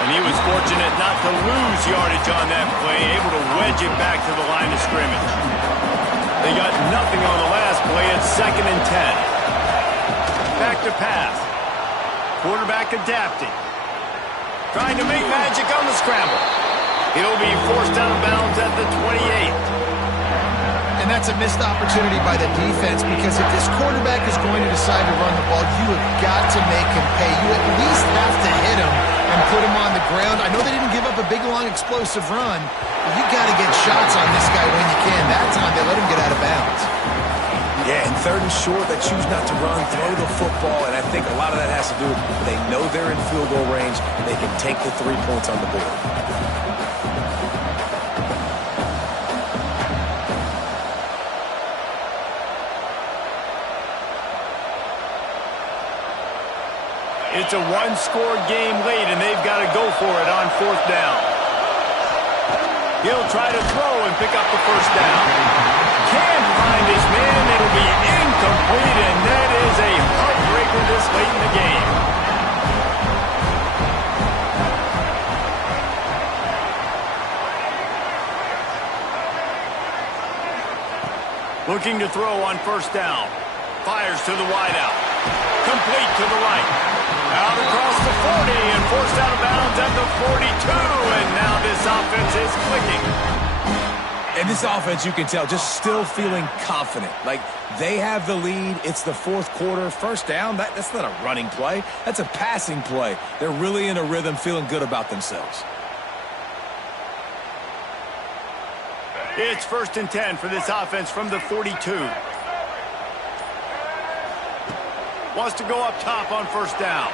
And he was fortunate not to lose yardage on that play, able to wedge it back to the line of scrimmage. They got nothing on the last play. It's 2nd and 10. Back to pass. Quarterback adapting. Trying to make magic on the scramble. He'll be forced out of bounds at the 28. And that's a missed opportunity by the defense, because if this quarterback is going to decide to run the ball, you have got to make him pay. You at least have to hit him and put him on the ground. I know they didn't give up a big, long, explosive run, but you got to get shots on this guy when you can. That time they let him get out of bounds. Yeah, and 3rd and short, they choose not to run, throw the football, and I think a lot of that has to do with they know they're in field goal range. They can take the 3 points on the board. It's a one-score game late, and they've got to go for it on 4th down. He'll try to throw and pick up the 1st down. Can't find his man. It'll be incomplete, and that is a heartbreaker this late in the game. Looking to throw on 1st down. Fires to the wideout. Complete to the right. Out across the 40 and forced out of bounds at the 42. And now this offense is clicking. And this offense, you can tell, just still feeling confident. Like, they have the lead. It's the 4th quarter. 1st down, that's not a running play. That's a passing play. They're really in a rhythm, feeling good about themselves. It's 1st and 10 for this offense from the 42. Wants to go up top on 1st down.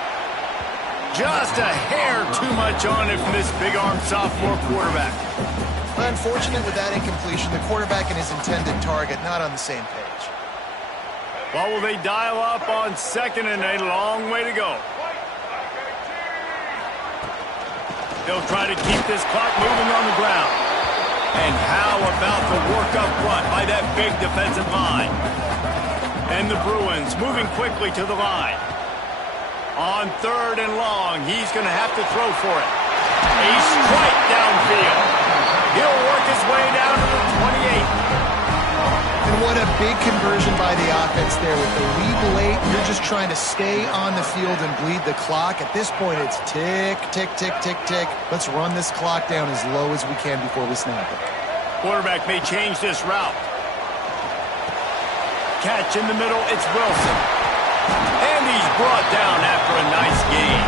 Just a hair too much on it from this big-armed sophomore quarterback. Unfortunate with that incompletion. The quarterback and his intended target not on the same page. Well, will they dial up on 2nd and a long way to go? They'll try to keep this clock moving on the ground. And how about the work up front by that big defensive line? And the Bruins moving quickly to the line. On 3rd and long, he's going to have to throw for it. A strike downfield. He'll work his way down to the 28. And what a big conversion by the offense there. With the lead late, you're just trying to stay on the field and bleed the clock. At this point, it's tick, tick, tick, tick, tick. Let's run this clock down as low as we can before we snap it. Quarterback may change this route. Catch in the middle, it's Wilson. And he's brought down after a nice game.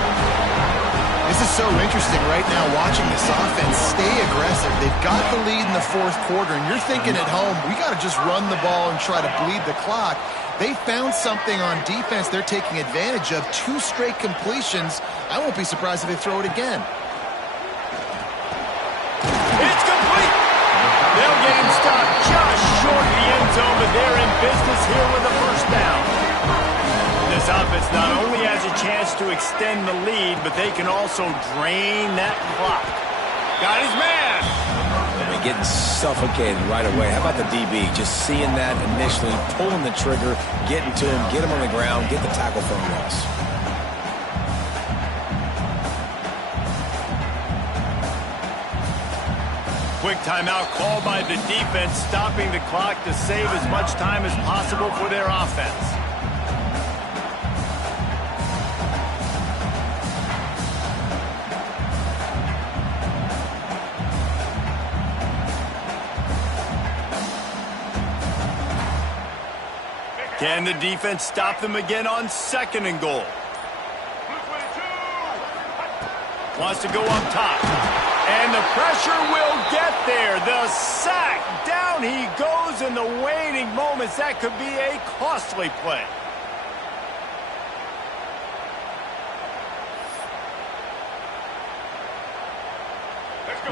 This is so interesting right now watching this offense stay aggressive. They've got the lead in the 4th quarter, and you're thinking at home, we got to just run the ball and try to bleed the clock. They found something on defense they're taking advantage of. 2 straight completions. I won't be surprised if they throw it again. It's complete. They'll get him stopped just short of the end zone, but they're in business here with a 1st down. This offense not only has a chance to extend the lead, but they can also drain that clock. Got his man. And getting suffocated right away. How about the DB? Just seeing that initially, pulling the trigger, getting to him, get him on the ground, get the tackle for a loss. Quick timeout called by the defense, stopping the clock to save as much time as possible for their offense. Can the defense stop them again on 2nd and goal? Wants to go up top. And the pressure will get there. The sack. Down he goes in the waiting moments. That could be a costly play.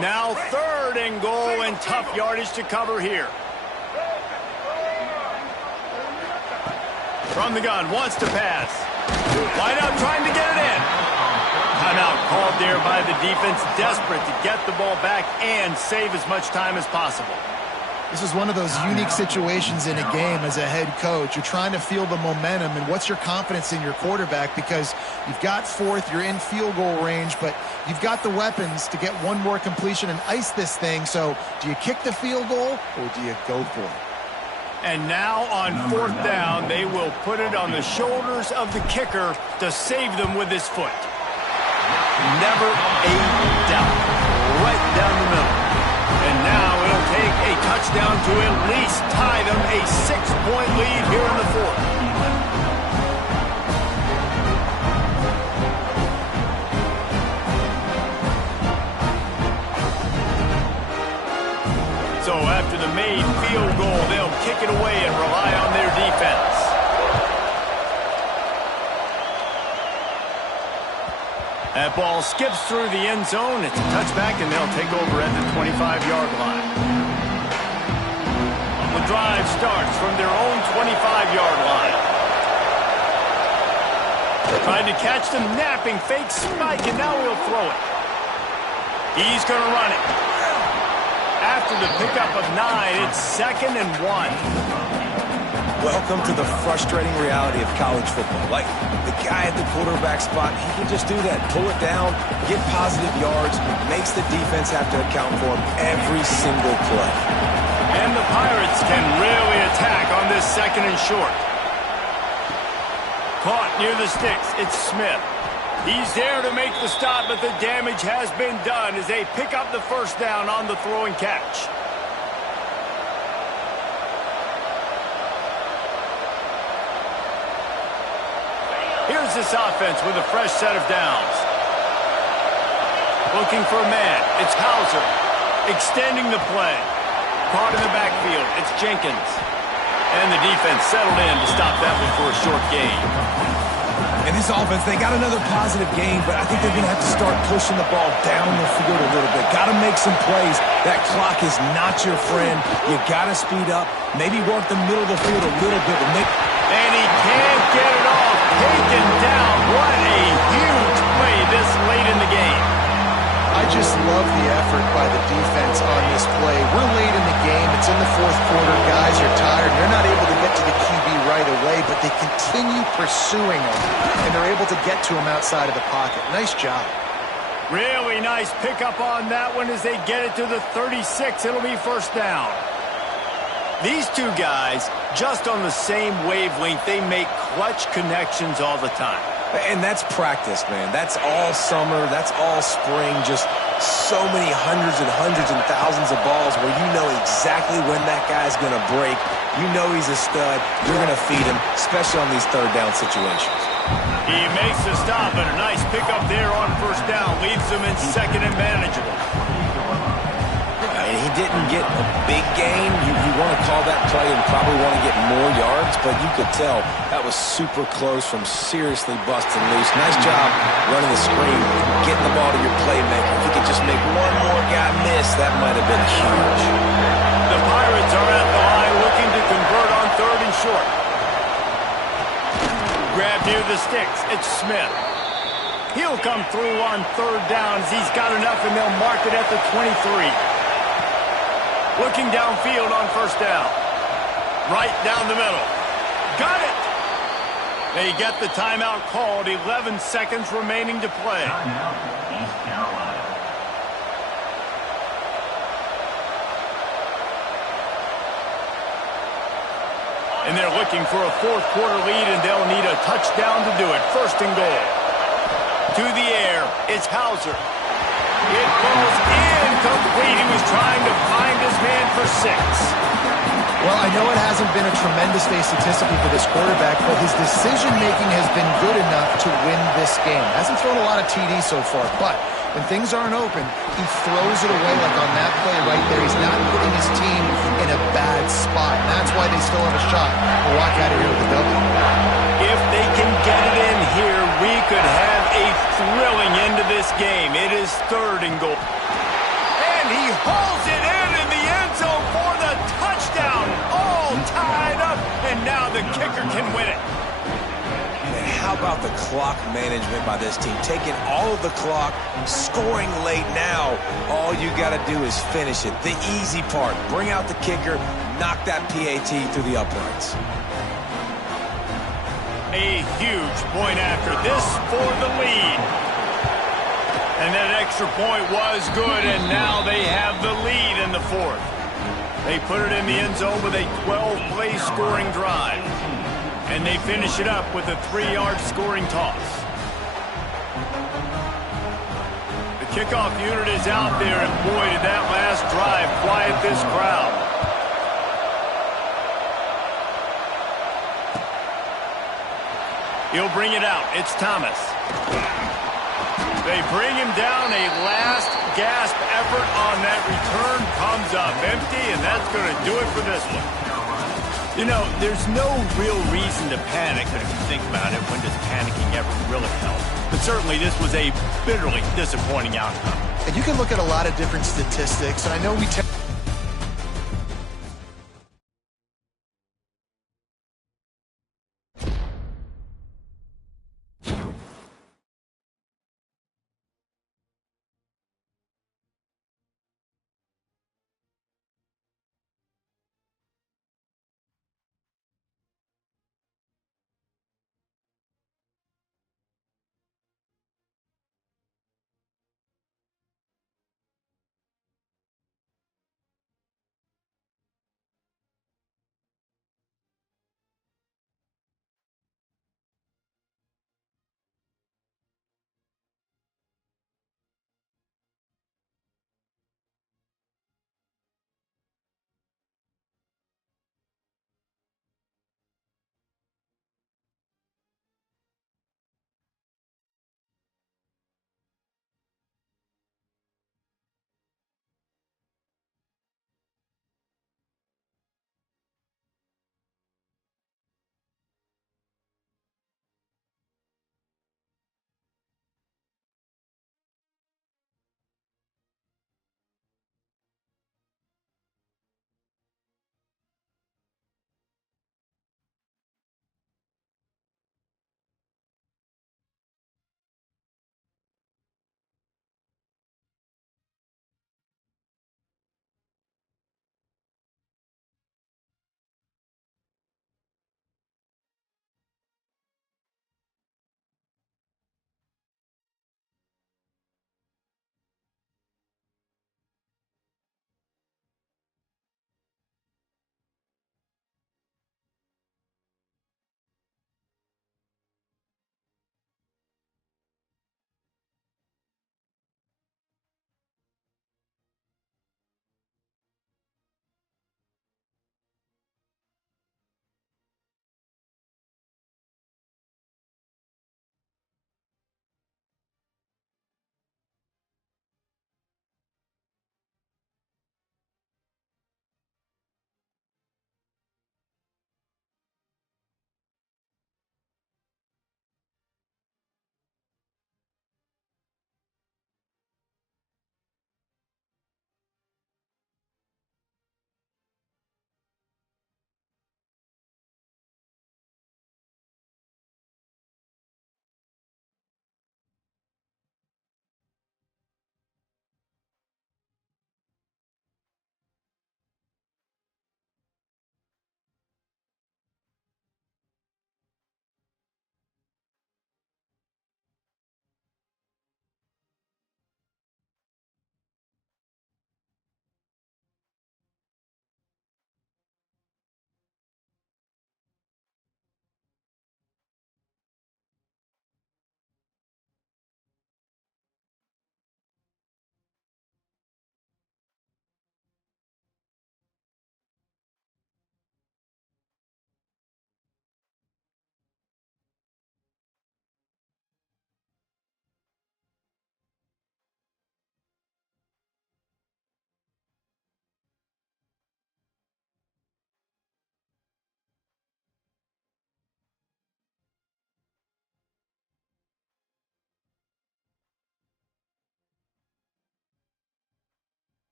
Now 3rd and goal, and tough yardage to cover here. From the gun, wants to pass. Line out, trying to get it in. Timeout called there by the defense, desperate to get the ball back and save as much time as possible. This is one of those unique situations in a game as a head coach. You're trying to feel the momentum, and what's your confidence in your quarterback, because you've got 4th, you're in field goal range, but you've got the weapons to get one more completion and ice this thing. So do you kick the field goal or do you go for it? And now on 4th down, they will put it on the shoulders of the kicker to save them with his foot. Never a doubt. Right down the middle. And now it'll take a touchdown to at least tie them a 6-point lead here in the 4th. So after the made field goal, they'll kick it away and rely on their defense. That ball skips through the end zone. It's a touchback, and they'll take over at the 25-yard line. The drive starts from their own 25-yard line. Trying to catch them napping, fake spike, and now he'll throw it. He's going to run it. After the pickup of 9, it's 2nd and 1. Welcome to the frustrating reality of college football. Like, the guy at the quarterback spot, he can just do that. Pull it down, get positive yards, makes the defense have to account for him every single play. And the Pirates can really attack on this 2nd and short. Caught near the sticks. It's Smith. He's there to make the stop, but the damage has been done as they pick up the 1st down on the throw and catch. Here's this offense with a fresh set of downs. Looking for a man. It's Hauser. Extending the play. Caught in the backfield. It's Jenkins. And the defense settled in to stop that one for a short gain. And this offense, they got another positive game, but I think they're going to have to start pushing the ball down the field a little bit. Got to make some plays. That clock is not your friend. You got to speed up. Maybe work the middle of the field a little bit. And he can't get it off. Taken down. What a huge play this late in the game. I just love the effort by the defense on this play. We're late in the game. It's in the 4th quarter. Guys are tired. They're not able to get to the QB right away, but they continue pursuing him, and they're able to get to him outside of the pocket. Nice job. Really nice pickup on that one as they get it to the 36. It'll be 1st down. These two guys, just on the same wavelength, they make clutch connections all the time. And that's practice, man. That's all summer. That's all spring. Just so many hundreds and thousands of balls where you know exactly when that guy's going to break. You know he's a stud. You're going to feed him, especially on these 3rd down situations. He makes the stop, and a nice pickup there on 1st down. Leaves them in 2nd and manageable. And he didn't get a big gain. You want to call that play and probably want to get more yards, but you could tell that was super close from seriously busting loose. Nice job running the screen, getting the ball to your playmaker. If you could just make one more guy miss, that might have been huge. The Pirates are at the line looking to convert on 3rd and short. Grab near the sticks. It's Smith. He'll come through on 3rd down as he's got enough, and they'll mark it at the 23. Looking downfield on 1st down. Right down the middle. Got it! They get the timeout called. 11 seconds remaining to play. Timeout, East Carolina. And they're looking for a 4th quarter lead, and they'll need a touchdown to do it. 1st and goal. To the air. It's Hauser. It goes incomplete. He was trying to find his man for 6. Well, I know it hasn't been a tremendous day statistically for this quarterback, but his decision-making has been good enough to win this game. Hasn't thrown a lot of TDs so far, but when things aren't open, he throws it away like on that play right there. He's not putting his team in a bad spot, and that's why they still have a shot to walk out of here with a W. If they can get it in here, we could have a thrilling end to this game. It is 3rd and goal. Pulls it in the end zone for the touchdown. All tied up, and now the kicker can win it. And how about the clock management by this team? Taking all of the clock, scoring late now. All you got to do is finish it. The easy part. Bring out the kicker, knock that PAT through the uprights. A huge point after this for the lead. And that extra point was good, and now they have the lead in the fourth. They put it in the end zone with a 12-play scoring drive. And they finish it up with a 3-yard scoring toss. The kickoff unit is out there, and boy, did that last drive quiet this crowd. He'll bring it out. It's Thomas. They bring him down. A last gasp effort on that return comes up empty, and that's going to do it for this one. You know, there's no real reason to panic, but if you think about it, when does panicking ever really help? But certainly this was a bitterly disappointing outcome. And you can look at a lot of different statistics, and I know we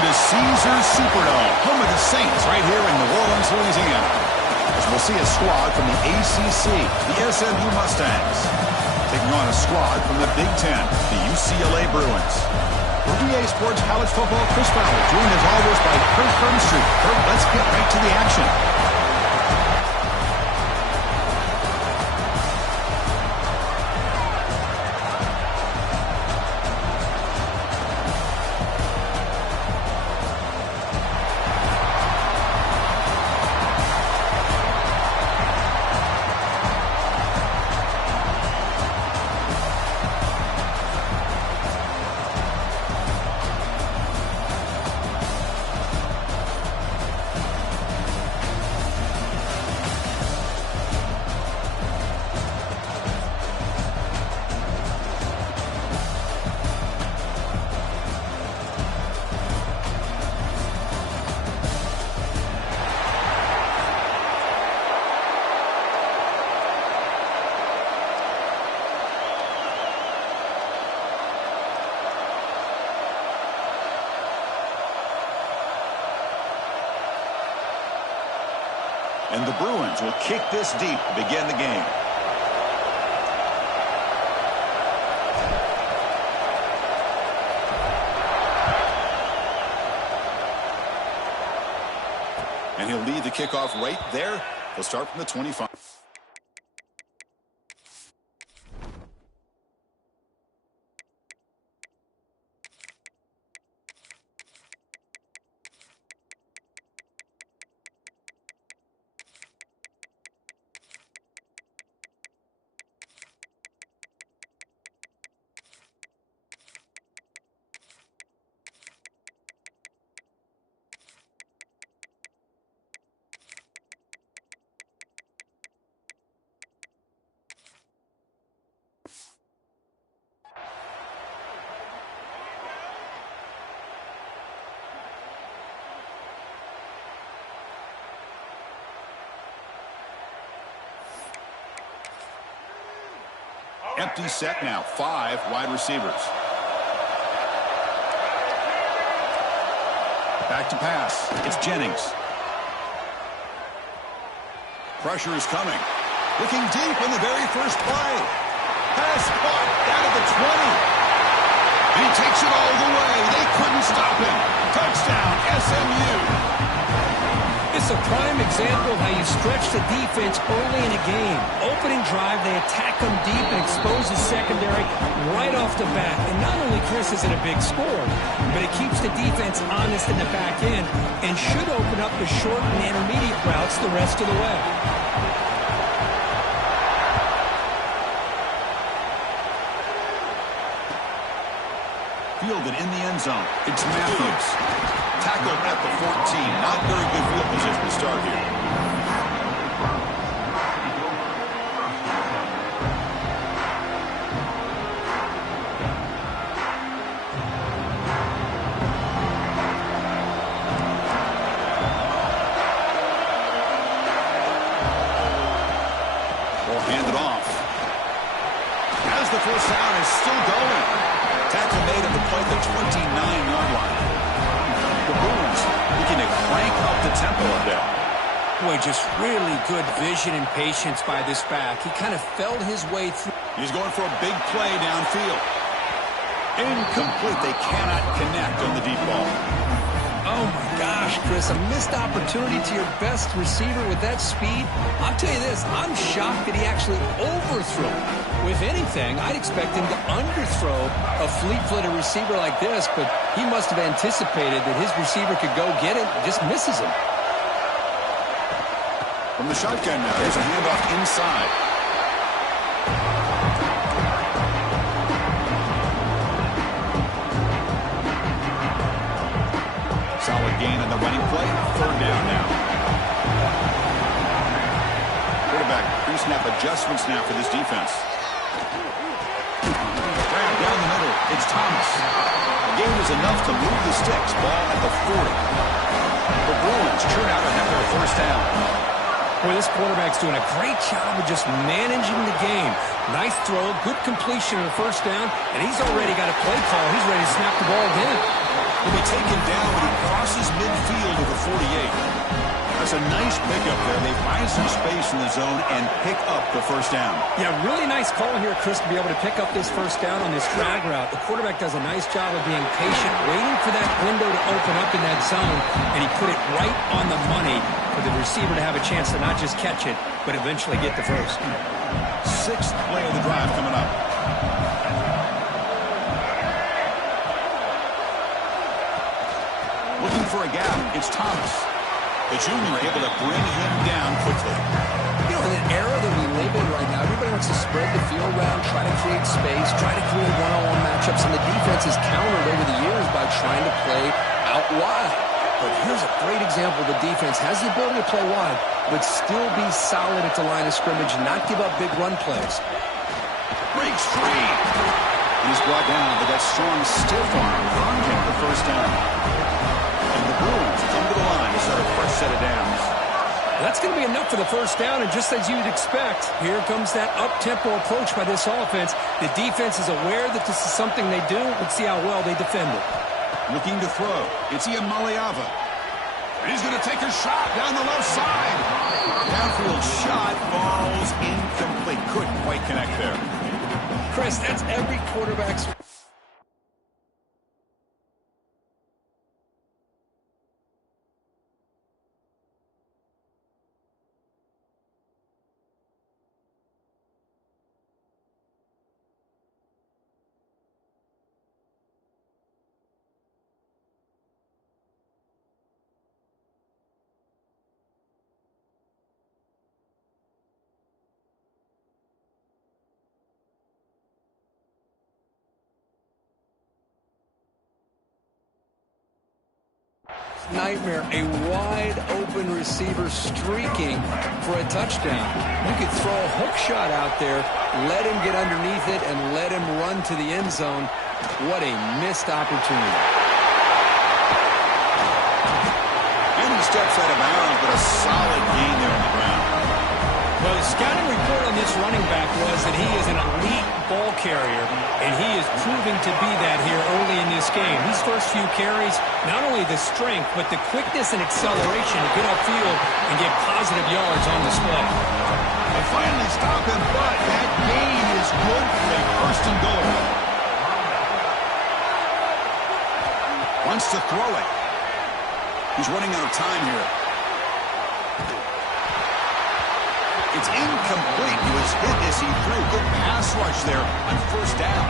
Welcome to Caesars Superdome, home of the Saints, right here in New Orleans, Louisiana. As we'll see a squad from the ACC, the SMU Mustangs, taking on a squad from the Big Ten, the UCLA Bruins. For EA Sports College Football, Chris Fowler, joined as always by Kurt Burnstreet. Kurt, let's get right to the action. And the Bruins will kick this deep to begin the game. And he'll lead the kickoff right there. He'll start from the 25. Empty set now, 5 wide receivers. Back to pass. It's Jennings. Pressure is coming. Looking deep in the very first play. Pass caught down at the 20. And he takes it all the way. They couldn't stop him. Touchdown, SMU. It's a prime example of how you stretch the defense early in a game. Opening drive, they attack them deep and expose the secondary right off the bat. And not only, Chris, is it a big score, but it keeps the defense honest in the back end and should open up the short and intermediate routes the rest of the way. Fielded in the end zone. It's Matthews. Tackled at the 14. Not very good field position to start here. Will hand it off. As the first down is still going. Tackle made at the play at the 29-yard line. The Bruins looking to crank up the tempo a bit. Boy, just really good vision and patience by this back. He kind of felt his way through. He's going for a big play downfield. Incomplete. They cannot connect on the deep ball. Oh, my gosh, Chris, a missed opportunity to your best receiver with that speed. I'll tell you this, I'm shocked that he actually overthrew. With anything, I'd expect him to underthrow a fleet-footed receiver like this, but he must have anticipated that his receiver could go get it and just misses him. From the shotgun now, here's a handoff inside. Solid gain on the running play. 3rd down now. Quarterback pre-snap adjustments now for this defense. Grab down the middle. It's Thomas. The game is enough to move the sticks. Ball at the 40. The Bruins churn out another first down. Boy, this quarterback's doing a great job of just managing the game. Nice throw, good completion on the first down, and he's already got a play call. He's ready to snap the ball again. He'll be taken down, but he crosses midfield to the 48. That's a nice pickup there. They find some space in the zone and pick up the first down. Yeah, really nice call here, Chris, to be able to pick up this first down on this drag route. The quarterback does a nice job of being patient, waiting for that window to open up in that zone, and he put it right on the money for the receiver to have a chance to not just catch it, but eventually get the first. Sixth play of the drive coming up. Looking for a gap. It's Thomas. The junior able to bring him down quickly. You know, in an era that we live in right now, everybody wants to spread the field around, try to create space, try to create one-on-one matchups, and the defense has countered over the years by trying to play out wide. But here's a great example. The defense has the ability to play wide, but still be solid at the line of scrimmage, not give up big run plays. Breaks free. He's brought down, but that strong stiff arm earned him the first down. And the Bruins come to the line to start a fresh set of downs. That's going to be enough for the first down, and just as you'd expect, here comes that up-tempo approach by this offense. The defense is aware that this is something they do. Let's see how well they defend it. Looking to throw. It's Ian Maliava. He's going to take a shot down the left side. Downfield shot falls incomplete. Couldn't quite connect there. Chris, that's every quarterback's... nightmare, a wide-open receiver streaking for a touchdown. You could throw a hook shot out there, let him get underneath it, and let him run to the end zone. What a missed opportunity. And he steps out of bounds, but a solid gain there on the ground. Well, the scouting report on this running back was that he is an elite ball carrier, and he is proving to be that here early in this game. These first few carries, not only the strength, but the quickness and acceleration to get upfield and get positive yards on display. They finally stop him, but that gain is good for a first and goal. Wants to throw it. He's running out of time here. It's incomplete. He was hit as he threw. Good pass rush there on first down.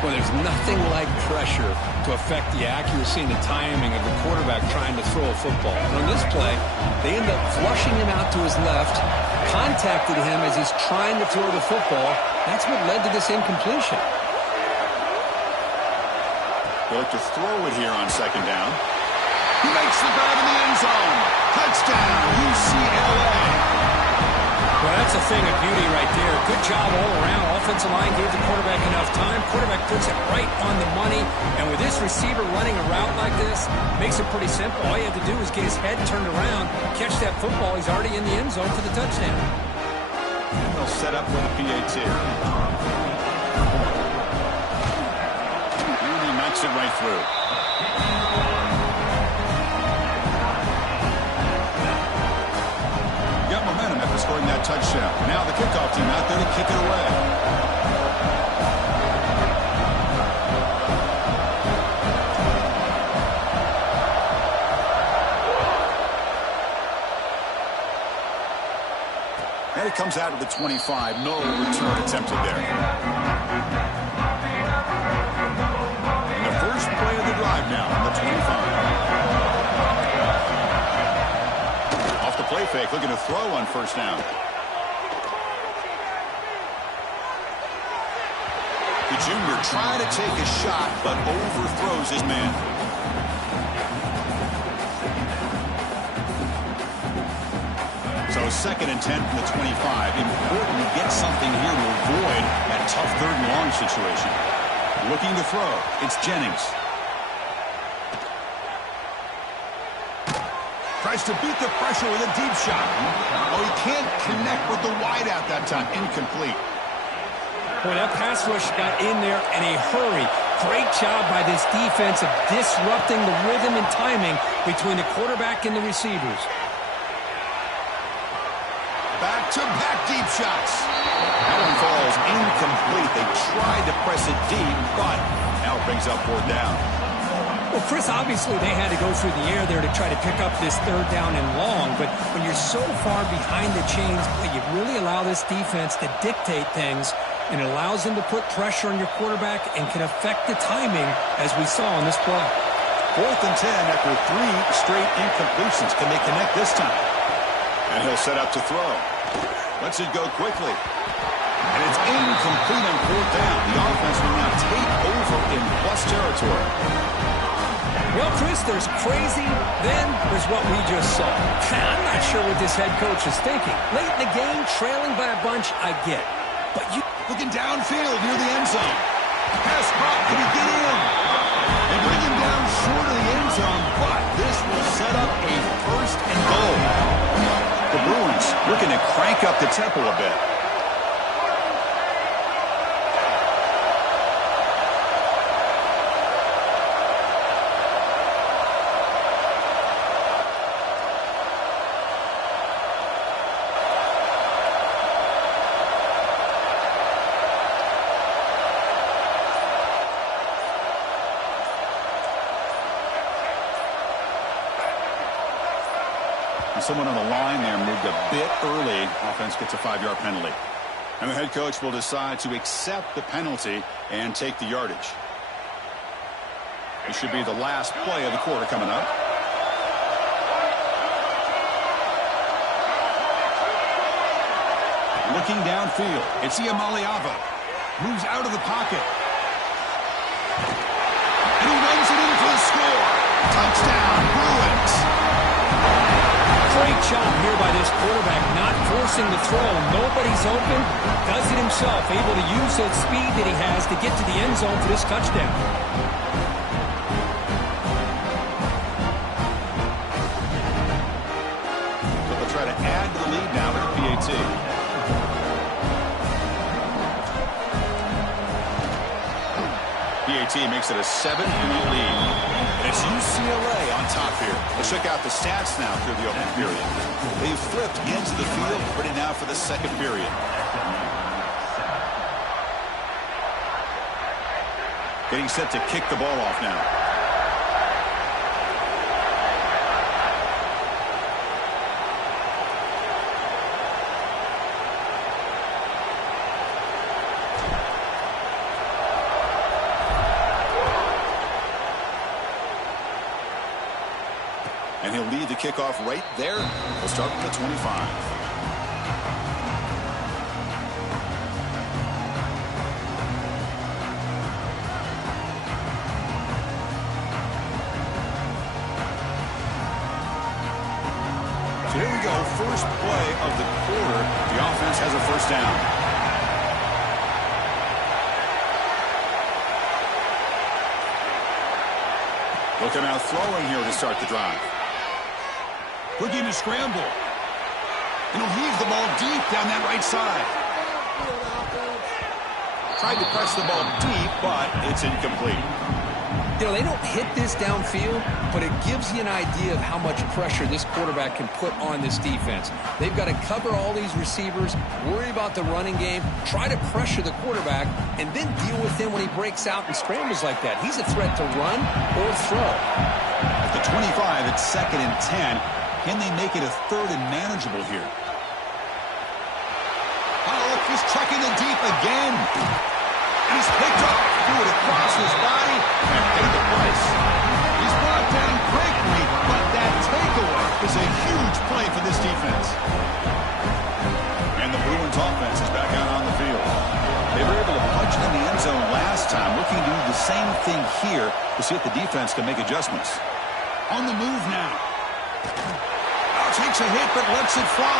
Well, there's nothing like pressure to affect the accuracy and the timing of the quarterback trying to throw a football. And on this play, they end up flushing him out to his left, contacted him as he's trying to throw the football. That's what led to this incompletion. They look to throw it here on second down. He makes the grab in the end zone. Touchdown, UCLA. Well, that's a thing of beauty right there. Good job all around. Offensive line gave the quarterback enough time. Quarterback puts it right on the money. And with this receiver running a route like this, makes it pretty simple. All you have to do is get his head turned around, catch that football. He's already in the end zone for the touchdown. And they'll set up with a PAT. And he knocks it right through. Momentum after scoring that touchdown. Now the kickoff team out there to kick it away. And it comes out of the 25. No return attempted there. And the first play of the drive now on the 25. Play fake, looking to throw on first down. The junior trying to take a shot, but overthrows his man. So second and 10 from the 25. Important to get something here to avoid that tough third and long situation. Looking to throw. It's Jennings. Tries to beat the pressure with a deep shot. Oh, he can't connect with the wideout that time. Incomplete. Boy, that pass rush got in there in a hurry. Great job by this defense of disrupting the rhythm and timing between the quarterback and the receivers. Back-to-back deep shots. That one falls incomplete. They tried to press it deep, but now it brings up 4th down. Well, Chris, obviously they had to go through the air there to try to pick up this 3rd down and long, but when you're so far behind the chains, you really allow this defense to dictate things, and it allows them to put pressure on your quarterback and can affect the timing, as we saw on this play. 4th and 10 after 3 straight incompletions. Can they connect this time? And he'll set up to throw. Lets it go quickly. And it's incomplete on 4th down. The offense will now take over in plus territory. Well, Chris, there's crazy, then there's what we just saw. I'm not sure what this head coach is thinking. Late in the game, trailing by a bunch, I get. But you looking downfield near the end zone. Pass caught. Can he get in? They bring him down short of the end zone, but this will set up a 1st and goal. The Bruins looking to crank up the tempo a bit. Someone on the line there moved a bit early. Offense gets a 5-yard penalty. And the head coach will decide to accept the penalty and take the yardage. This should be the last play of the quarter coming up. Looking downfield, it's Iamaleava. Moves out of the pocket. And he runs it in for the score. Touchdown, Bruins. Great job here by this quarterback, not forcing the throw. Nobody's open. Does it himself, able to use that speed that he has to get to the end zone for this touchdown. So they'll try to add to the lead now with the PAT. PAT makes it a 7-point lead. And it's UCLA on top here. Let's check out the stats now through the opening period. They've flipped into the field, ready now for the 2nd period. Getting set to kick the ball off now. And he'll lead the kickoff right there. We'll start with the 25. So here we go. First play of the quarter. The offense has a 1st down. Looking out throwing here to start the drive. Looking to scramble. And he'll heave the ball deep down that right side. Tried to press the ball deep, but it's incomplete. You know, they don't hit this downfield, but it gives you an idea of how much pressure this quarterback can put on this defense. They've got to cover all these receivers, worry about the running game, try to pressure the quarterback, and then deal with him when he breaks out and scrambles like that. He's a threat to run or throw. At the 25, it's 2nd and 10. Can they make it a 3rd and manageable here? Oh, he's checking the deep again. And he's picked off. Threw it across his body and paid the price. He's brought down quickly, but that takeaway is a huge play for this defense. And the Bruins offense is back out on the field. They were able to punch it in the end zone last time, looking to do the same thing here to see if the defense can make adjustments. On the move now. Takes a hit, but lets it fly.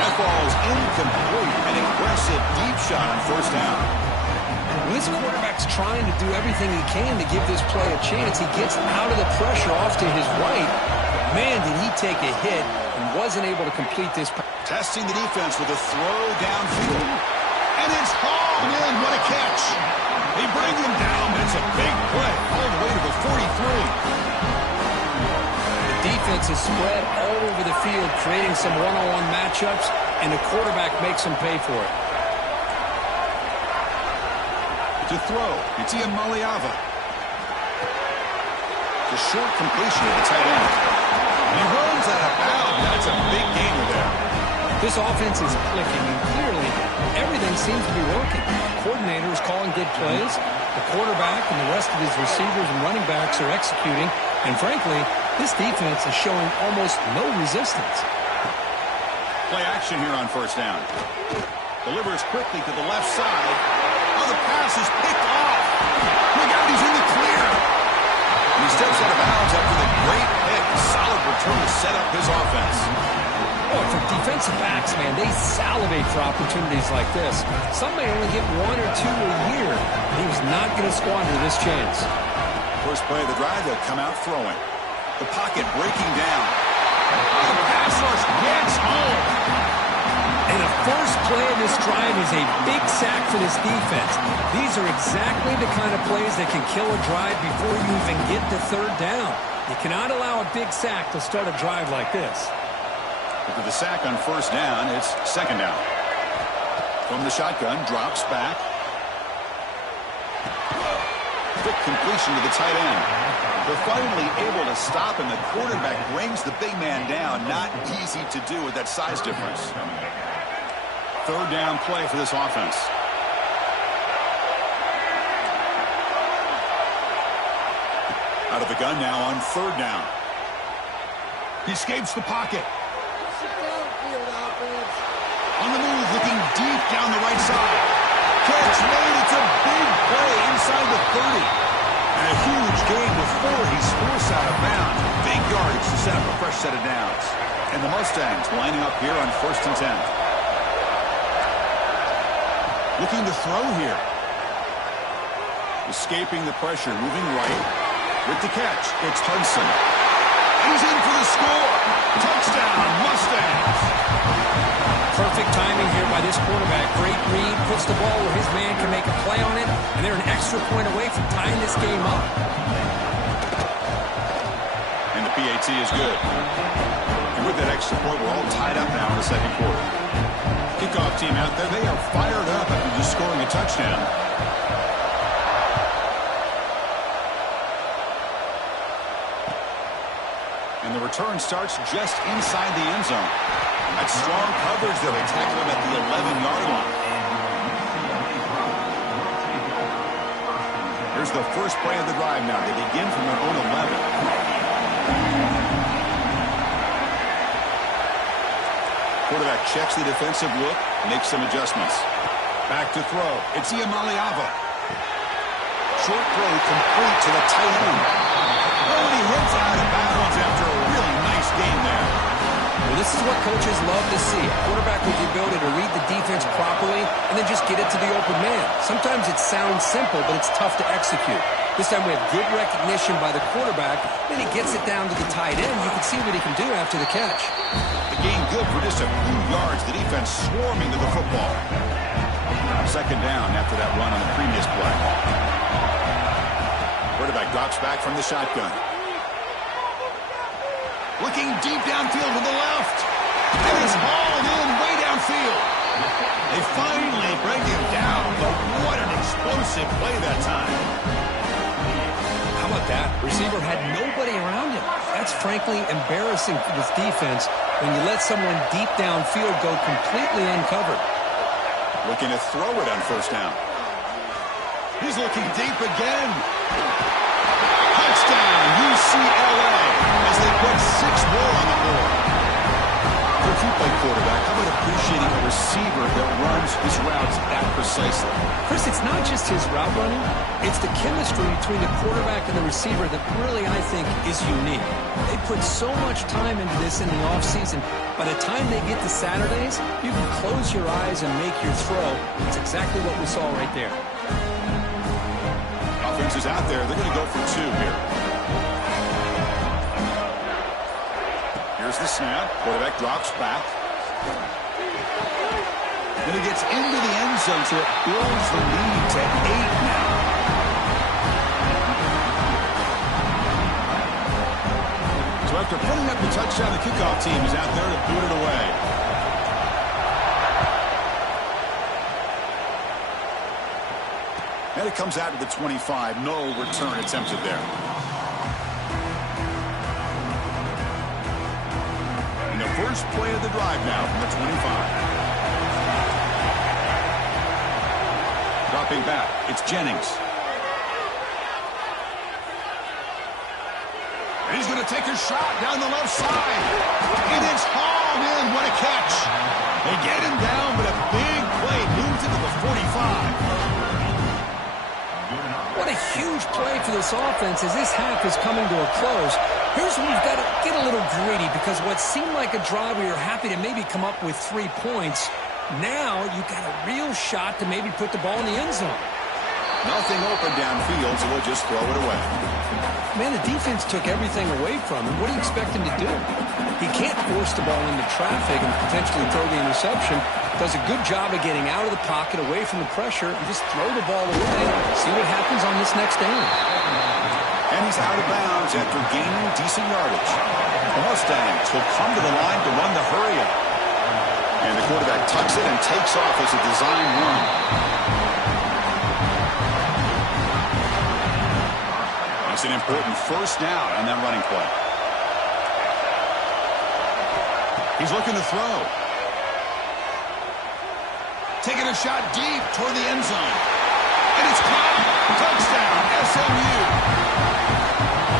That ball is incomplete. An aggressive deep shot on 1st down. When this quarterback's trying to do everything he can to give this play a chance, he gets out of the pressure off to his right. Man, did he take a hit and wasn't able to complete this. Testing the defense with a throw downfield. And it's hauled in. What a catch. They bring him down. That's a big play all the way to the 43. Defense is spread all over the field, creating some one-on-one matchups, and the quarterback makes them pay for it. To throw, it's Ian Maliava. The short completion of the tight end. He runs out of bounds. That's a big gainer there. This offense is clicking, and clearly everything seems to be working. The coordinator is calling good plays. The quarterback and the rest of his receivers and running backs are executing. And frankly, this defense is showing almost no resistance. Play action here on first down. Delivers quickly to the left side. Oh, the pass is picked off. Look out, he's in the clear. And he steps out of bounds after the great pick. Solid return to set up his offense. Oh, for defensive backs, man, they salivate for opportunities like this. Some may only get 1 or 2 a year. He was not going to squander this chance. First play of the drive, they'll come out throwing. The pocket breaking down. The pass rush gets home. And the first play of this drive is a big sack for this defense. These are exactly the kind of plays that can kill a drive before you even get to third down. You cannot allow a big sack to start a drive like this. After the sack on first down, it's second down. From the shotgun, drops back. Quick completion to the tight end. They're finally able to stop, and the quarterback brings the big man down. Not easy to do with that size difference. Third down play for this offense. Out of the gun now on third down. He escapes the pocket. On the move, looking deep down the right side. Catch made. It's a big play inside the 30. And a huge gain before he's forced out of bounds. Big yardage to set up a fresh set of downs. And the Mustangs lining up here on first and 10. Looking to throw here. Escaping the pressure, moving right. With the catch, it's Hudson. And he's in for the score. Touchdown, Mustangs. Perfect timing here by this quarterback. Great read, puts the ball where his man can make a play on it, and they're an extra point away from tying this game up. And the PAT is good. And with that extra point, we're all tied up now in the second quarter. Kickoff team out there, they are fired up after just scoring a touchdown. And the return starts just inside the end zone. That's strong coverage, though. They tackle him at the 11-yard line. Here's the first play of the drive now. They begin from their own 11. Quarterback checks the defensive look, makes some adjustments. Back to throw. It's Ian Maliava. Short throw complete to the tight end. Oh, and he hits out of bounds after a really nice game there. Well, this is what coaches love to see. A quarterback with the ability to read the defense properly and then just get it to the open man. Sometimes it sounds simple, but it's tough to execute. This time we have good recognition by the quarterback. Then he gets it down to the tight end. You can see what he can do after the catch. The gain good for just a few yards. The defense swarming to the football. Second down after that run on the previous play. Quarterback drops back from the shotgun. Looking deep downfield to the left. And it's hauled in way downfield. They finally bring him down, but what an explosive play that time. How about that? Receiver had nobody around him. That's frankly embarrassing for this defense when you let someone deep downfield go completely uncovered. Looking to throw it on first down. He's looking deep again. Touchdown, UCLA, as they put 6 more on the board. If you play quarterback, how about appreciating a receiver that runs his routes that precisely? Chris, it's not just his route running. It's the chemistry between the quarterback and the receiver that really, I think, is unique. They put so much time into this in the offseason. By the time they get to Saturdays, you can close your eyes and make your throw. It's exactly what we saw right there. Offense is out there. They're going to go for 2 here. Here's the snap. Quarterback drops back. And he gets into the end zone, so it builds the lead to 8 now. So after putting up the touchdown, the kickoff team is out there to boot it away. And it comes out to the 25. No return attempted there. And the first play of the drive now from the 25. Dropping back, it's Jennings. And he's going to take a shot down the left side. And it's hauled in. What a catch. They get him down, but a big play moves into the 45. What a huge play for this offense as this half is coming to a close. Here's where we've got to get a little greedy because what seemed like a drive where you're happy to maybe come up with 3 points, now you've got a real shot to maybe put the ball in the end zone. Nothing open downfield, so we'll just throw it away. Man, the defense took everything away from him. What do you expect him to do? He can't force the ball into traffic and potentially throw the interception. Does a good job of getting out of the pocket, away from the pressure, and just throw the ball away. See what happens on this next down. And he's out of bounds after gaining decent yardage. The Mustangs will come to the line to run the hurry-up. And the quarterback tucks it and takes off as a design run. That's an important first down on that running play. He's looking to throw. Taking a shot deep toward the end zone. And it's caught. Touchdown, SMU.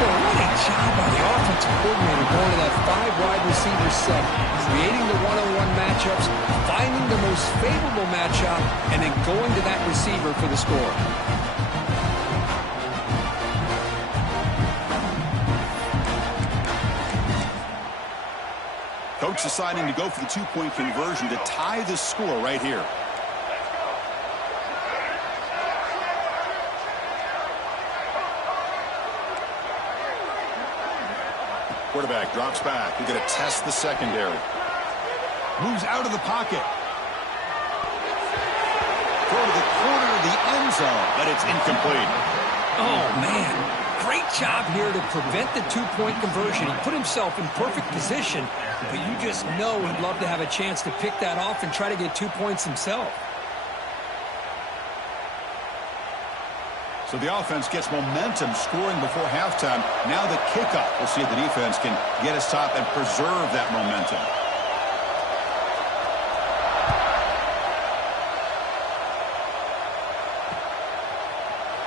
Well, what a job by the offensive coordinator going to that 5-wide receiver set, creating the one-on-one matchups, finding the most favorable matchup, and then going to that receiver for the score. Coach deciding to go for the 2-point conversion to tie the score right here. Quarterback drops back. We're going to test the secondary. Moves out of the pocket. Throw to the corner of the end zone, but it's incomplete. Oh, man. Great job here to prevent the 2-point conversion. He put himself in perfect position, but you just know he'd love to have a chance to pick that off and try to get 2 points himself. So the offense gets momentum scoring before halftime. Now the kickoff. We'll see if the defense can get a stop and preserve that momentum.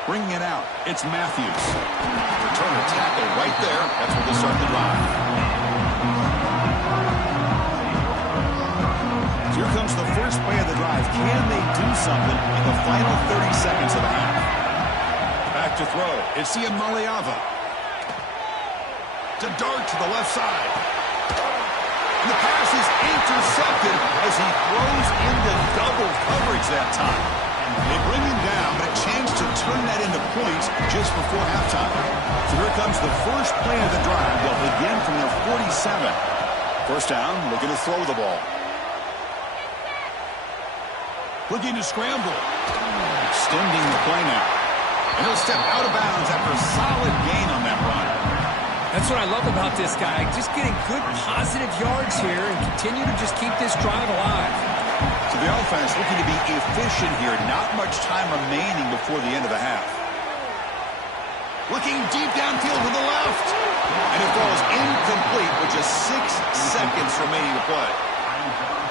Bringing it out, it's Matthews. Return a tackle right there. That's where they start the drive. So here comes the first play of the drive. Can they do something in the final 30 seconds of the half? Back to throw. It's Iamaleava. To dart to the left side. And the pass is intercepted as he throws into double coverage that time. They bring him down, but a chance to turn that into points just before halftime. So here comes the first play of the drive. They'll begin from their 47. First down, looking to throw the ball. Looking to scramble. Extending the play now. And he'll step out of bounds after a solid gain on that run. That's what I love about this guy. Just getting good, positive yards here and continue to just keep this drive alive. So the offense looking to be efficient here. Not much time remaining before the end of the half. Looking deep downfield to the left. And it falls incomplete with just 6 seconds remaining to play.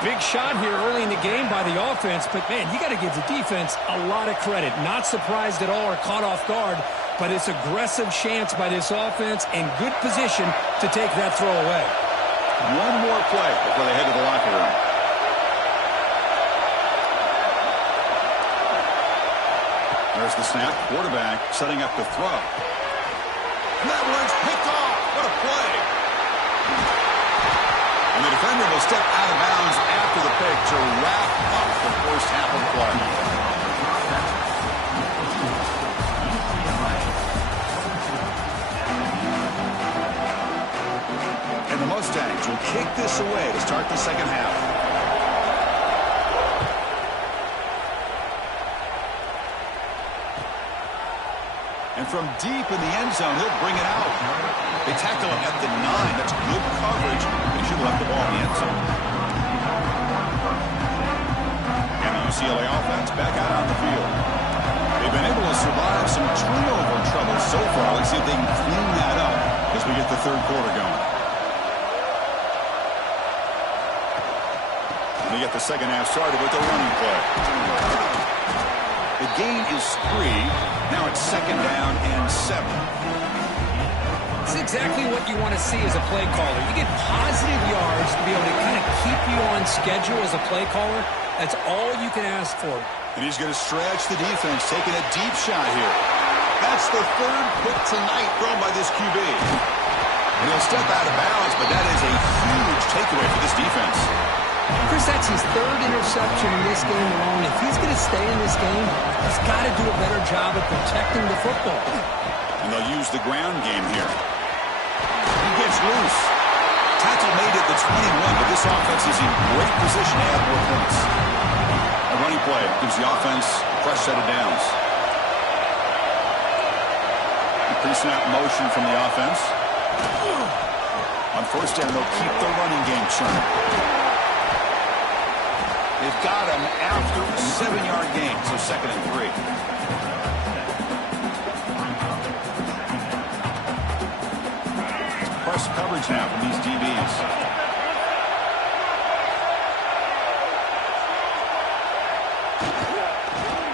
Big shot here early in the game by the offense, but, man, you got to give the defense a lot of credit. Not surprised at all or caught off guard, but it's aggressive chance by this offense and good position to take that throw away. One more play before they head to the locker room. There's the snap. Quarterback setting up the throw. And that one's picked off. What a play. And the defender will step out of bounds after the pick to wrap up the first half of play. And the Mustangs will kick this away to start the second half. And And from deep in the end zone, he'll bring it out. They tackle him at the 9. That's good coverage. They should have left the ball in the end zone. And the UCLA offense back out on the field. They've been able to survive some turnover trouble so far. Let's see if they can clean that up as we get the third quarter going. We get the second half started with the running play. The gain is 3. Now it's 2nd down and 7. It's exactly what you want to see as a play caller. You get positive yards to be able to kind of keep you on schedule as a play caller. That's all you can ask for. And he's going to stretch the defense, taking a deep shot here. That's the 3rd pick tonight thrown by this QB. And he'll step out of bounds, but that is a huge takeaway for this defense. Chris, that's his 3rd interception in this game alone. If he's going to stay in this game, he's got to do a better job of protecting the football. And they'll use the ground game here. He gets loose. Tackle made at the 21, but this offense is in great position to add more points. A running play gives the offense a fresh set of downs. A pre-snap motion from the offense. On 1st down, they'll keep the running game churning. They've got him after a 7-yard gain, so 2nd and 3. Press coverage now from these DBs.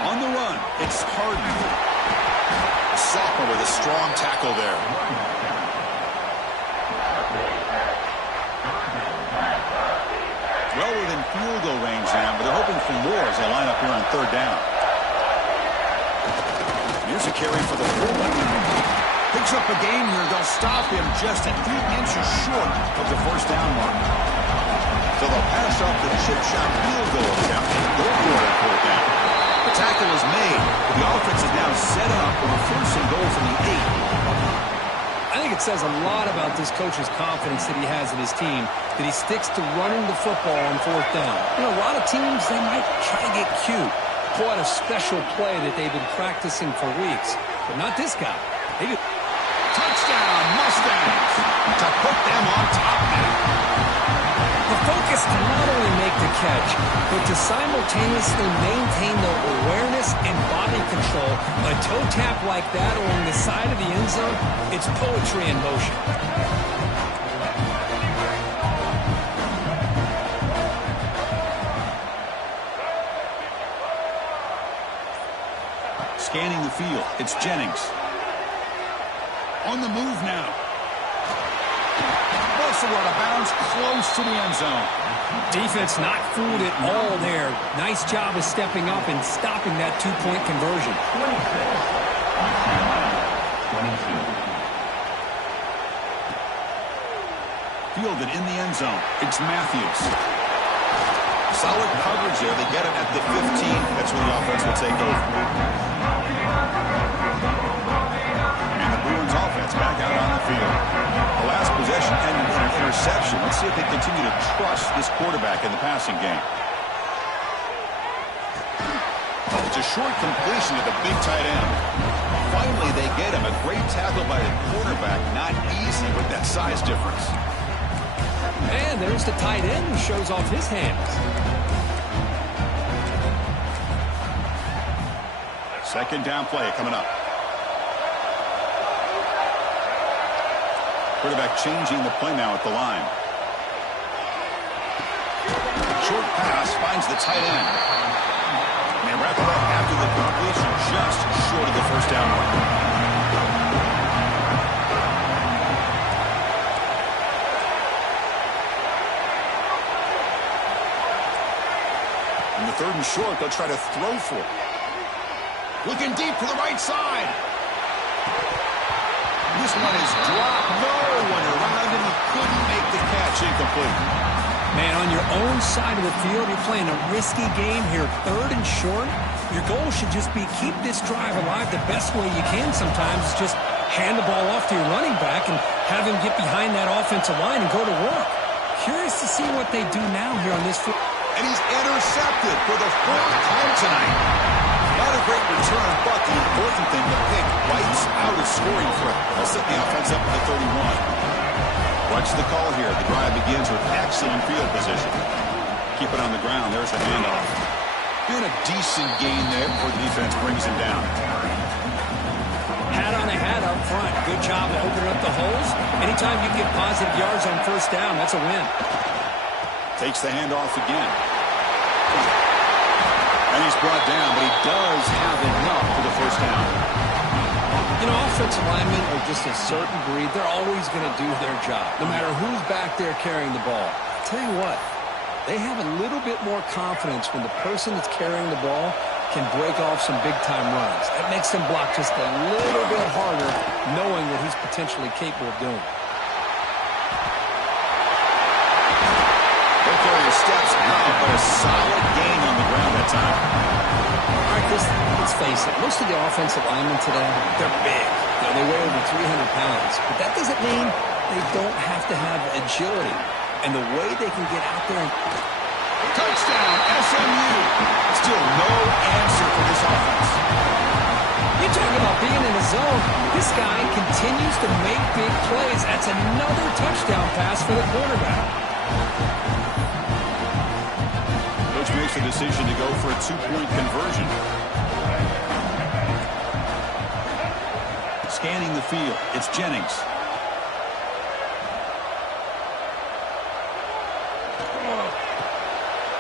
On the run, it's Harden. A sophomore with a strong tackle there. Well within field goal range now, but they're hoping for more as they line up here on 3rd down. Here's a carry for the fullback. Picks up a gain here. They'll stop him just a few inches short of the 1st down mark. So they'll pass off the chip shot field goal attempt. They'll go on 4th down. The tackle is made. The offense is now set up with a 1st and goal from the 8. I think it says a lot about this coach's confidence that he has in his team, that he sticks to running the football on 4th down. You know, a lot of teams, they might try to get cute, pull out a special play that they've been practicing for weeks, but not this guy. They just... Touchdown, Mustangs, to put them on top now. The focus to not only make the catch, but to simultaneously maintain the awareness and body control. A toe tap like that along the side of the end zone, it's poetry in motion. Scanning the field, it's Jennings. On the move now. Also out of bounds, close to the end zone. Defense not fooled at all there. Nice job of stepping up and stopping that 2-point conversion. 22. Fielded in the end zone. It's Matthews. Solid coverage there. They get him at the 15. That's where the offense will take over. And the Bruins offense back out on the field. The last possession ended in an interception. Let's see if they continue to trust this quarterback in the passing game. It's a short completion to the big tight end. Finally, they get him. A great tackle by the quarterback. Not easy with that size difference. And there's the tight end who shows off his hands. 2nd down play coming up. Quarterback changing the play now at the line. Short pass finds the tight end. And they wrap it up after the completion, just short of the 1st down mark. In the 3rd and short, they'll try to throw for it. Looking deep to the right side. This one is dropped. No one around him. He couldn't make the catch. Incomplete. Man, on your own side of the field, you're playing a risky game here. 3rd and short. Your goal should just be keep this drive alive the best way you can sometimes. Is just hand the ball off to your running back and have him get behind that offensive line and go to work. Curious to see what they do now here on this field. And he's intercepted for the 4th time tonight. Not a great return, but the important thing, the pick wipes out a scoring threat. They'll set the offense up at the 31. Watch the call here. The drive begins with excellent field position. Keep it on the ground. There's the handoff. Doing a decent gain there before the defense brings him down. Hat on a hat up front. Good job of opening up the holes. Anytime you get positive yards on first down, that's a win. Takes the handoff again. And he's brought down, but he does have enough for the first down. You know, offensive linemen are just a certain breed. They're always going to do their job, no matter who's back there carrying the ball. I'll tell you what, they have a little bit more confidence when the person that's carrying the ball can break off some big-time runs. That makes them block just a little bit harder, knowing what he's potentially capable of doing. They'll carry his steps out, but a solid gain on the ground that time. All right, let's face it. Most of the offensive linemen today, they're big. You know, they weigh over 300 pounds. But that doesn't mean they don't have to have agility. And the way they can get out there and... Touchdown, SMU. Still no answer for this offense. You talk about being in the zone. This guy continues to make big plays. That's another touchdown pass for the quarterback. Coach makes the decision to go for a two-point conversion. Scanning the field, it's Jennings.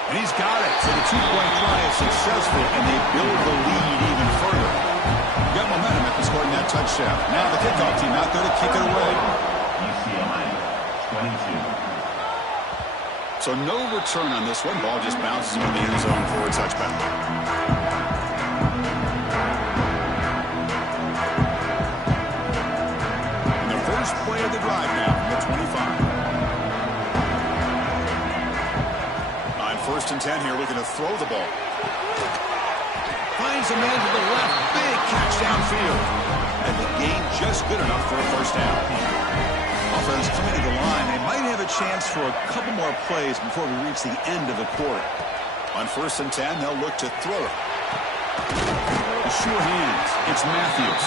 And he's got it. So the two-point try is successful, and they build the lead even further. Got momentum after scoring that touchdown. Now the kickoff team out there to kick it away. UCLA, 22. So no return on this one. Ball just bounces into the end zone for a touchback. And the first play of the drive now from the 25. On 1st and 10 here, looking to throw the ball. Finds a man to the left. Big catch downfield. And the gain just good enough for a first down. Offense coming to the line. They might have a chance for a couple more plays before we reach the end of the quarter. On 1st and 10, they'll look to throw it. The sure hands. It's Matthews.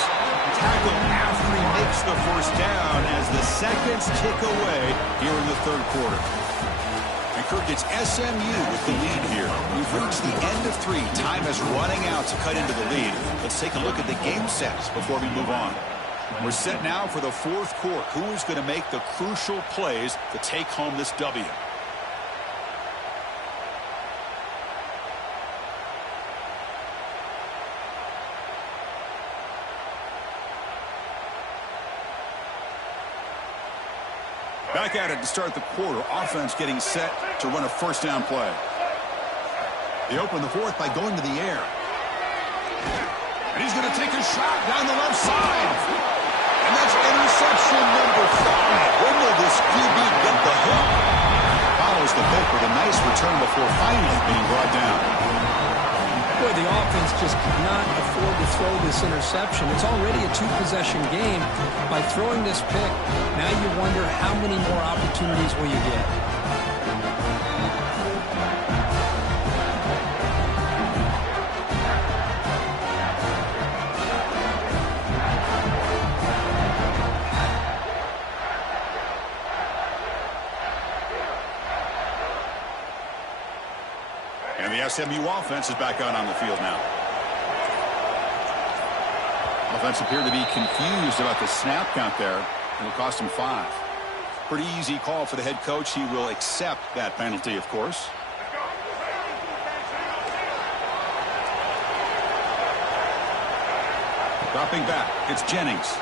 Tackle after he makes the first down as the seconds tick away here in the third quarter. And Kirk, it's SMU with the lead here. We've reached the end of 3. Time is running out to cut into the lead. Let's take a look at the game sets before we move on. We're set now for the fourth quarter. Who is going to make the crucial plays to take home this W? Back at it to start the quarter. Offense getting set to run a first down play. They open the fourth by going to the air. And he's going to take a shot down the left side. And that's interception number 5. When will this QB get the hook? Follows the pick with a nice return before finally being brought down. Boy, the offense just could not afford to throw this interception. It's already a 2-possession game. By throwing this pick, now you wonder how many more opportunities will you get. And the SMU offense is back out on the field now. Offense appeared to be confused about the snap count there. It'll cost him 5. Pretty easy call for the head coach. He will accept that penalty, of course. Dropping back, it's Jennings.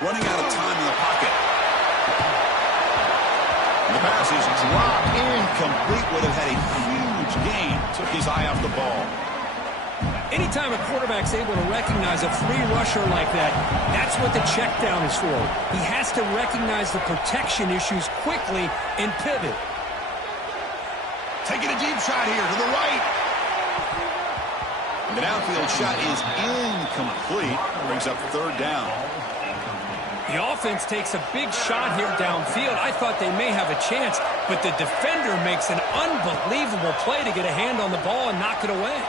Running out of time in the pocket. And the pass is dropped incomplete. Would have had a huge gain. Took his eye off the ball. Anytime a quarterback's able to recognize a free rusher like that, that's what the check down is for. He has to recognize the protection issues quickly and pivot. Taking a deep shot here to the right. The downfield shot is incomplete. Brings up 3rd down. The offense takes a big shot here downfield. I thought they may have a chance, but the defender makes an unbelievable play to get a hand on the ball and knock it away.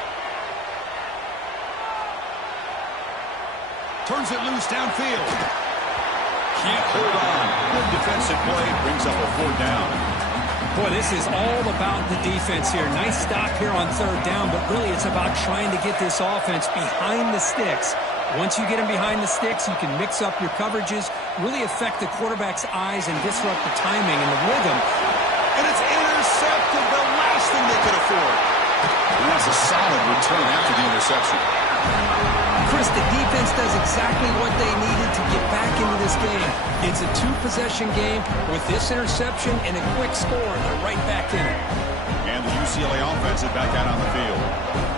Turns it loose downfield. Can't hold on. Good defensive play. Brings up a 4th down. Boy, this is all about the defense here. Nice stop here on 3rd down, but really it's about trying to get this offense behind the sticks. Once you get them behind the sticks, you can mix up your coverages, really affect the quarterback's eyes and disrupt the timing and the rhythm. And it's intercepted, the last thing they could afford. And that's a solid return after the interception. Chris, the defense does exactly what they needed to get back into this game. It's a 2-possession game with this interception and a quick score. They're right back in it. And the UCLA offense is back out on the field.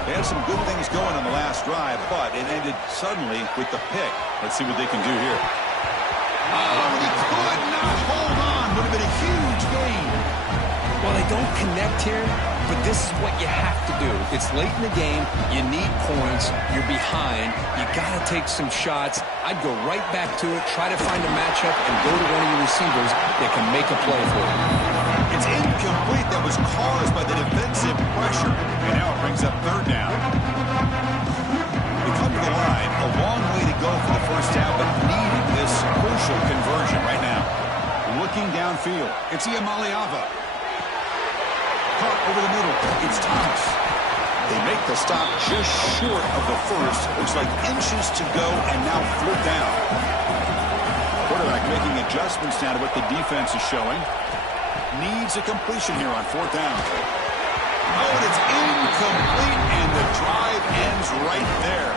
They had some good things going on the last drive, but it ended suddenly with the pick. Let's see what they can do here. Oh, he could not hold on. Would have been a huge gain. Well, they don't connect here, but this is what you have to do. It's late in the game. You need points. You're behind. You got to take some shots. I'd go right back to it, try to find a matchup, and go to one of your receivers that can make a play for you. It's incomplete. That was caused by the defensive pressure. And now it brings up 3rd down. They come to the line. A long way to go for the 1st down, but needing this crucial conversion right now. Looking downfield. It's Iamaleava. Caught over the middle. It's Thomas. They make the stop just short of the 1st. Looks like inches to go, and now 4th down. Quarterback making adjustments now to what the defense is showing. Needs a completion here on 4th down. Oh, and it's incomplete, and the drive ends right there.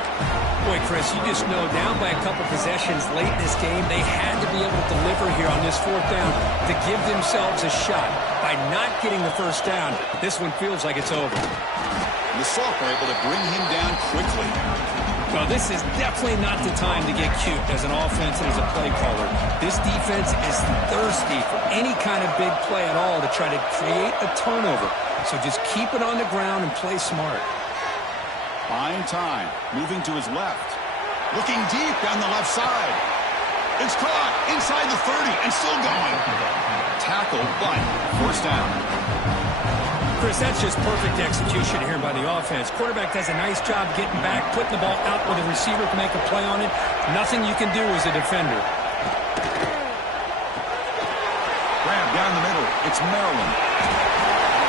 Boy, Chris, you just know down by a couple possessions late in this game, they had to be able to deliver here on this 4th down to give themselves a shot. By not getting the 1st down, this one feels like it's over. The sophomore able to bring him down quickly. Well, this is definitely not the time to get cute as an offense and as a play caller. This defense is thirsty for any kind of big play at all to try to create a turnover. So just keep it on the ground and play smart. Fine time. Moving to his left. Looking deep down the left side. It's caught inside the 30 and still going. Tackled, but 1st down. Chris, that's just perfect execution here by the offense. Quarterback does a nice job getting back, putting the ball out where the receiver can make a play on it. Nothing you can do as a defender. Grab down the middle. It's Maryland.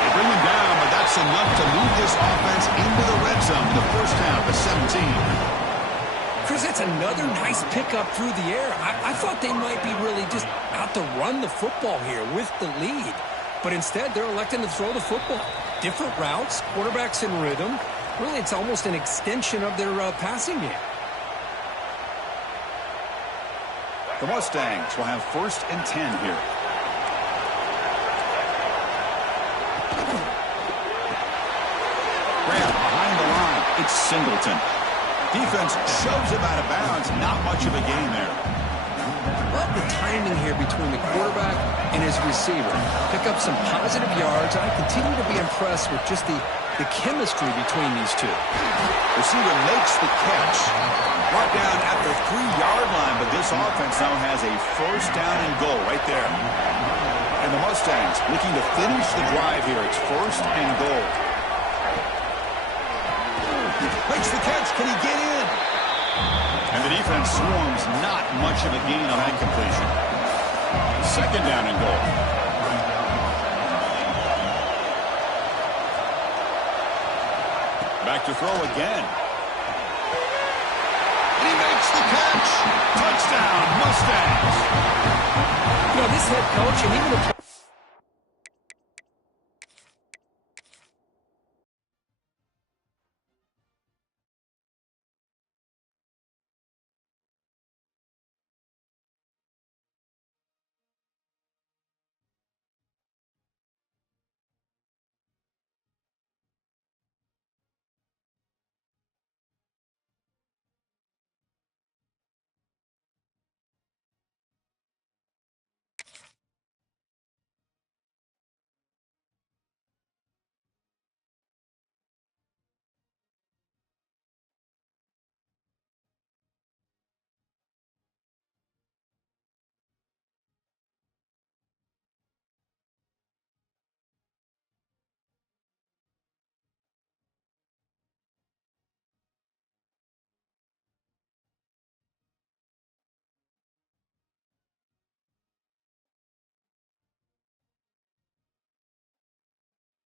They bring him down, but that's enough to move this offense into the red zone. The 1st down to 17. Chris, that's another nice pickup through the air. I thought they might be really just out to run the football here with the lead. But instead, they're electing to throw the football. Different routes, quarterbacks in rhythm. Really, it's almost an extension of their passing game. The Mustangs will have 1st and 10 here. Grab behind the line. It's Singleton. Defense shoves him out of bounds. Not much of a gain there. Love the timing here between the quarterback and his receiver. Pick up some positive yards. I continue to be impressed with just the chemistry between these two. Receiver makes the catch. Brought down at the 3-yard line, but this offense now has a 1st down and goal right there. And the Mustangs looking to finish the drive here. It's 1st and goal. Makes the catch. Can he get in? And the defense swarms. Not much of a gain on that completion. 2nd down and goal. Back to throw again. And he makes the catch. Touchdown, Mustangs. You know, this head coach and even the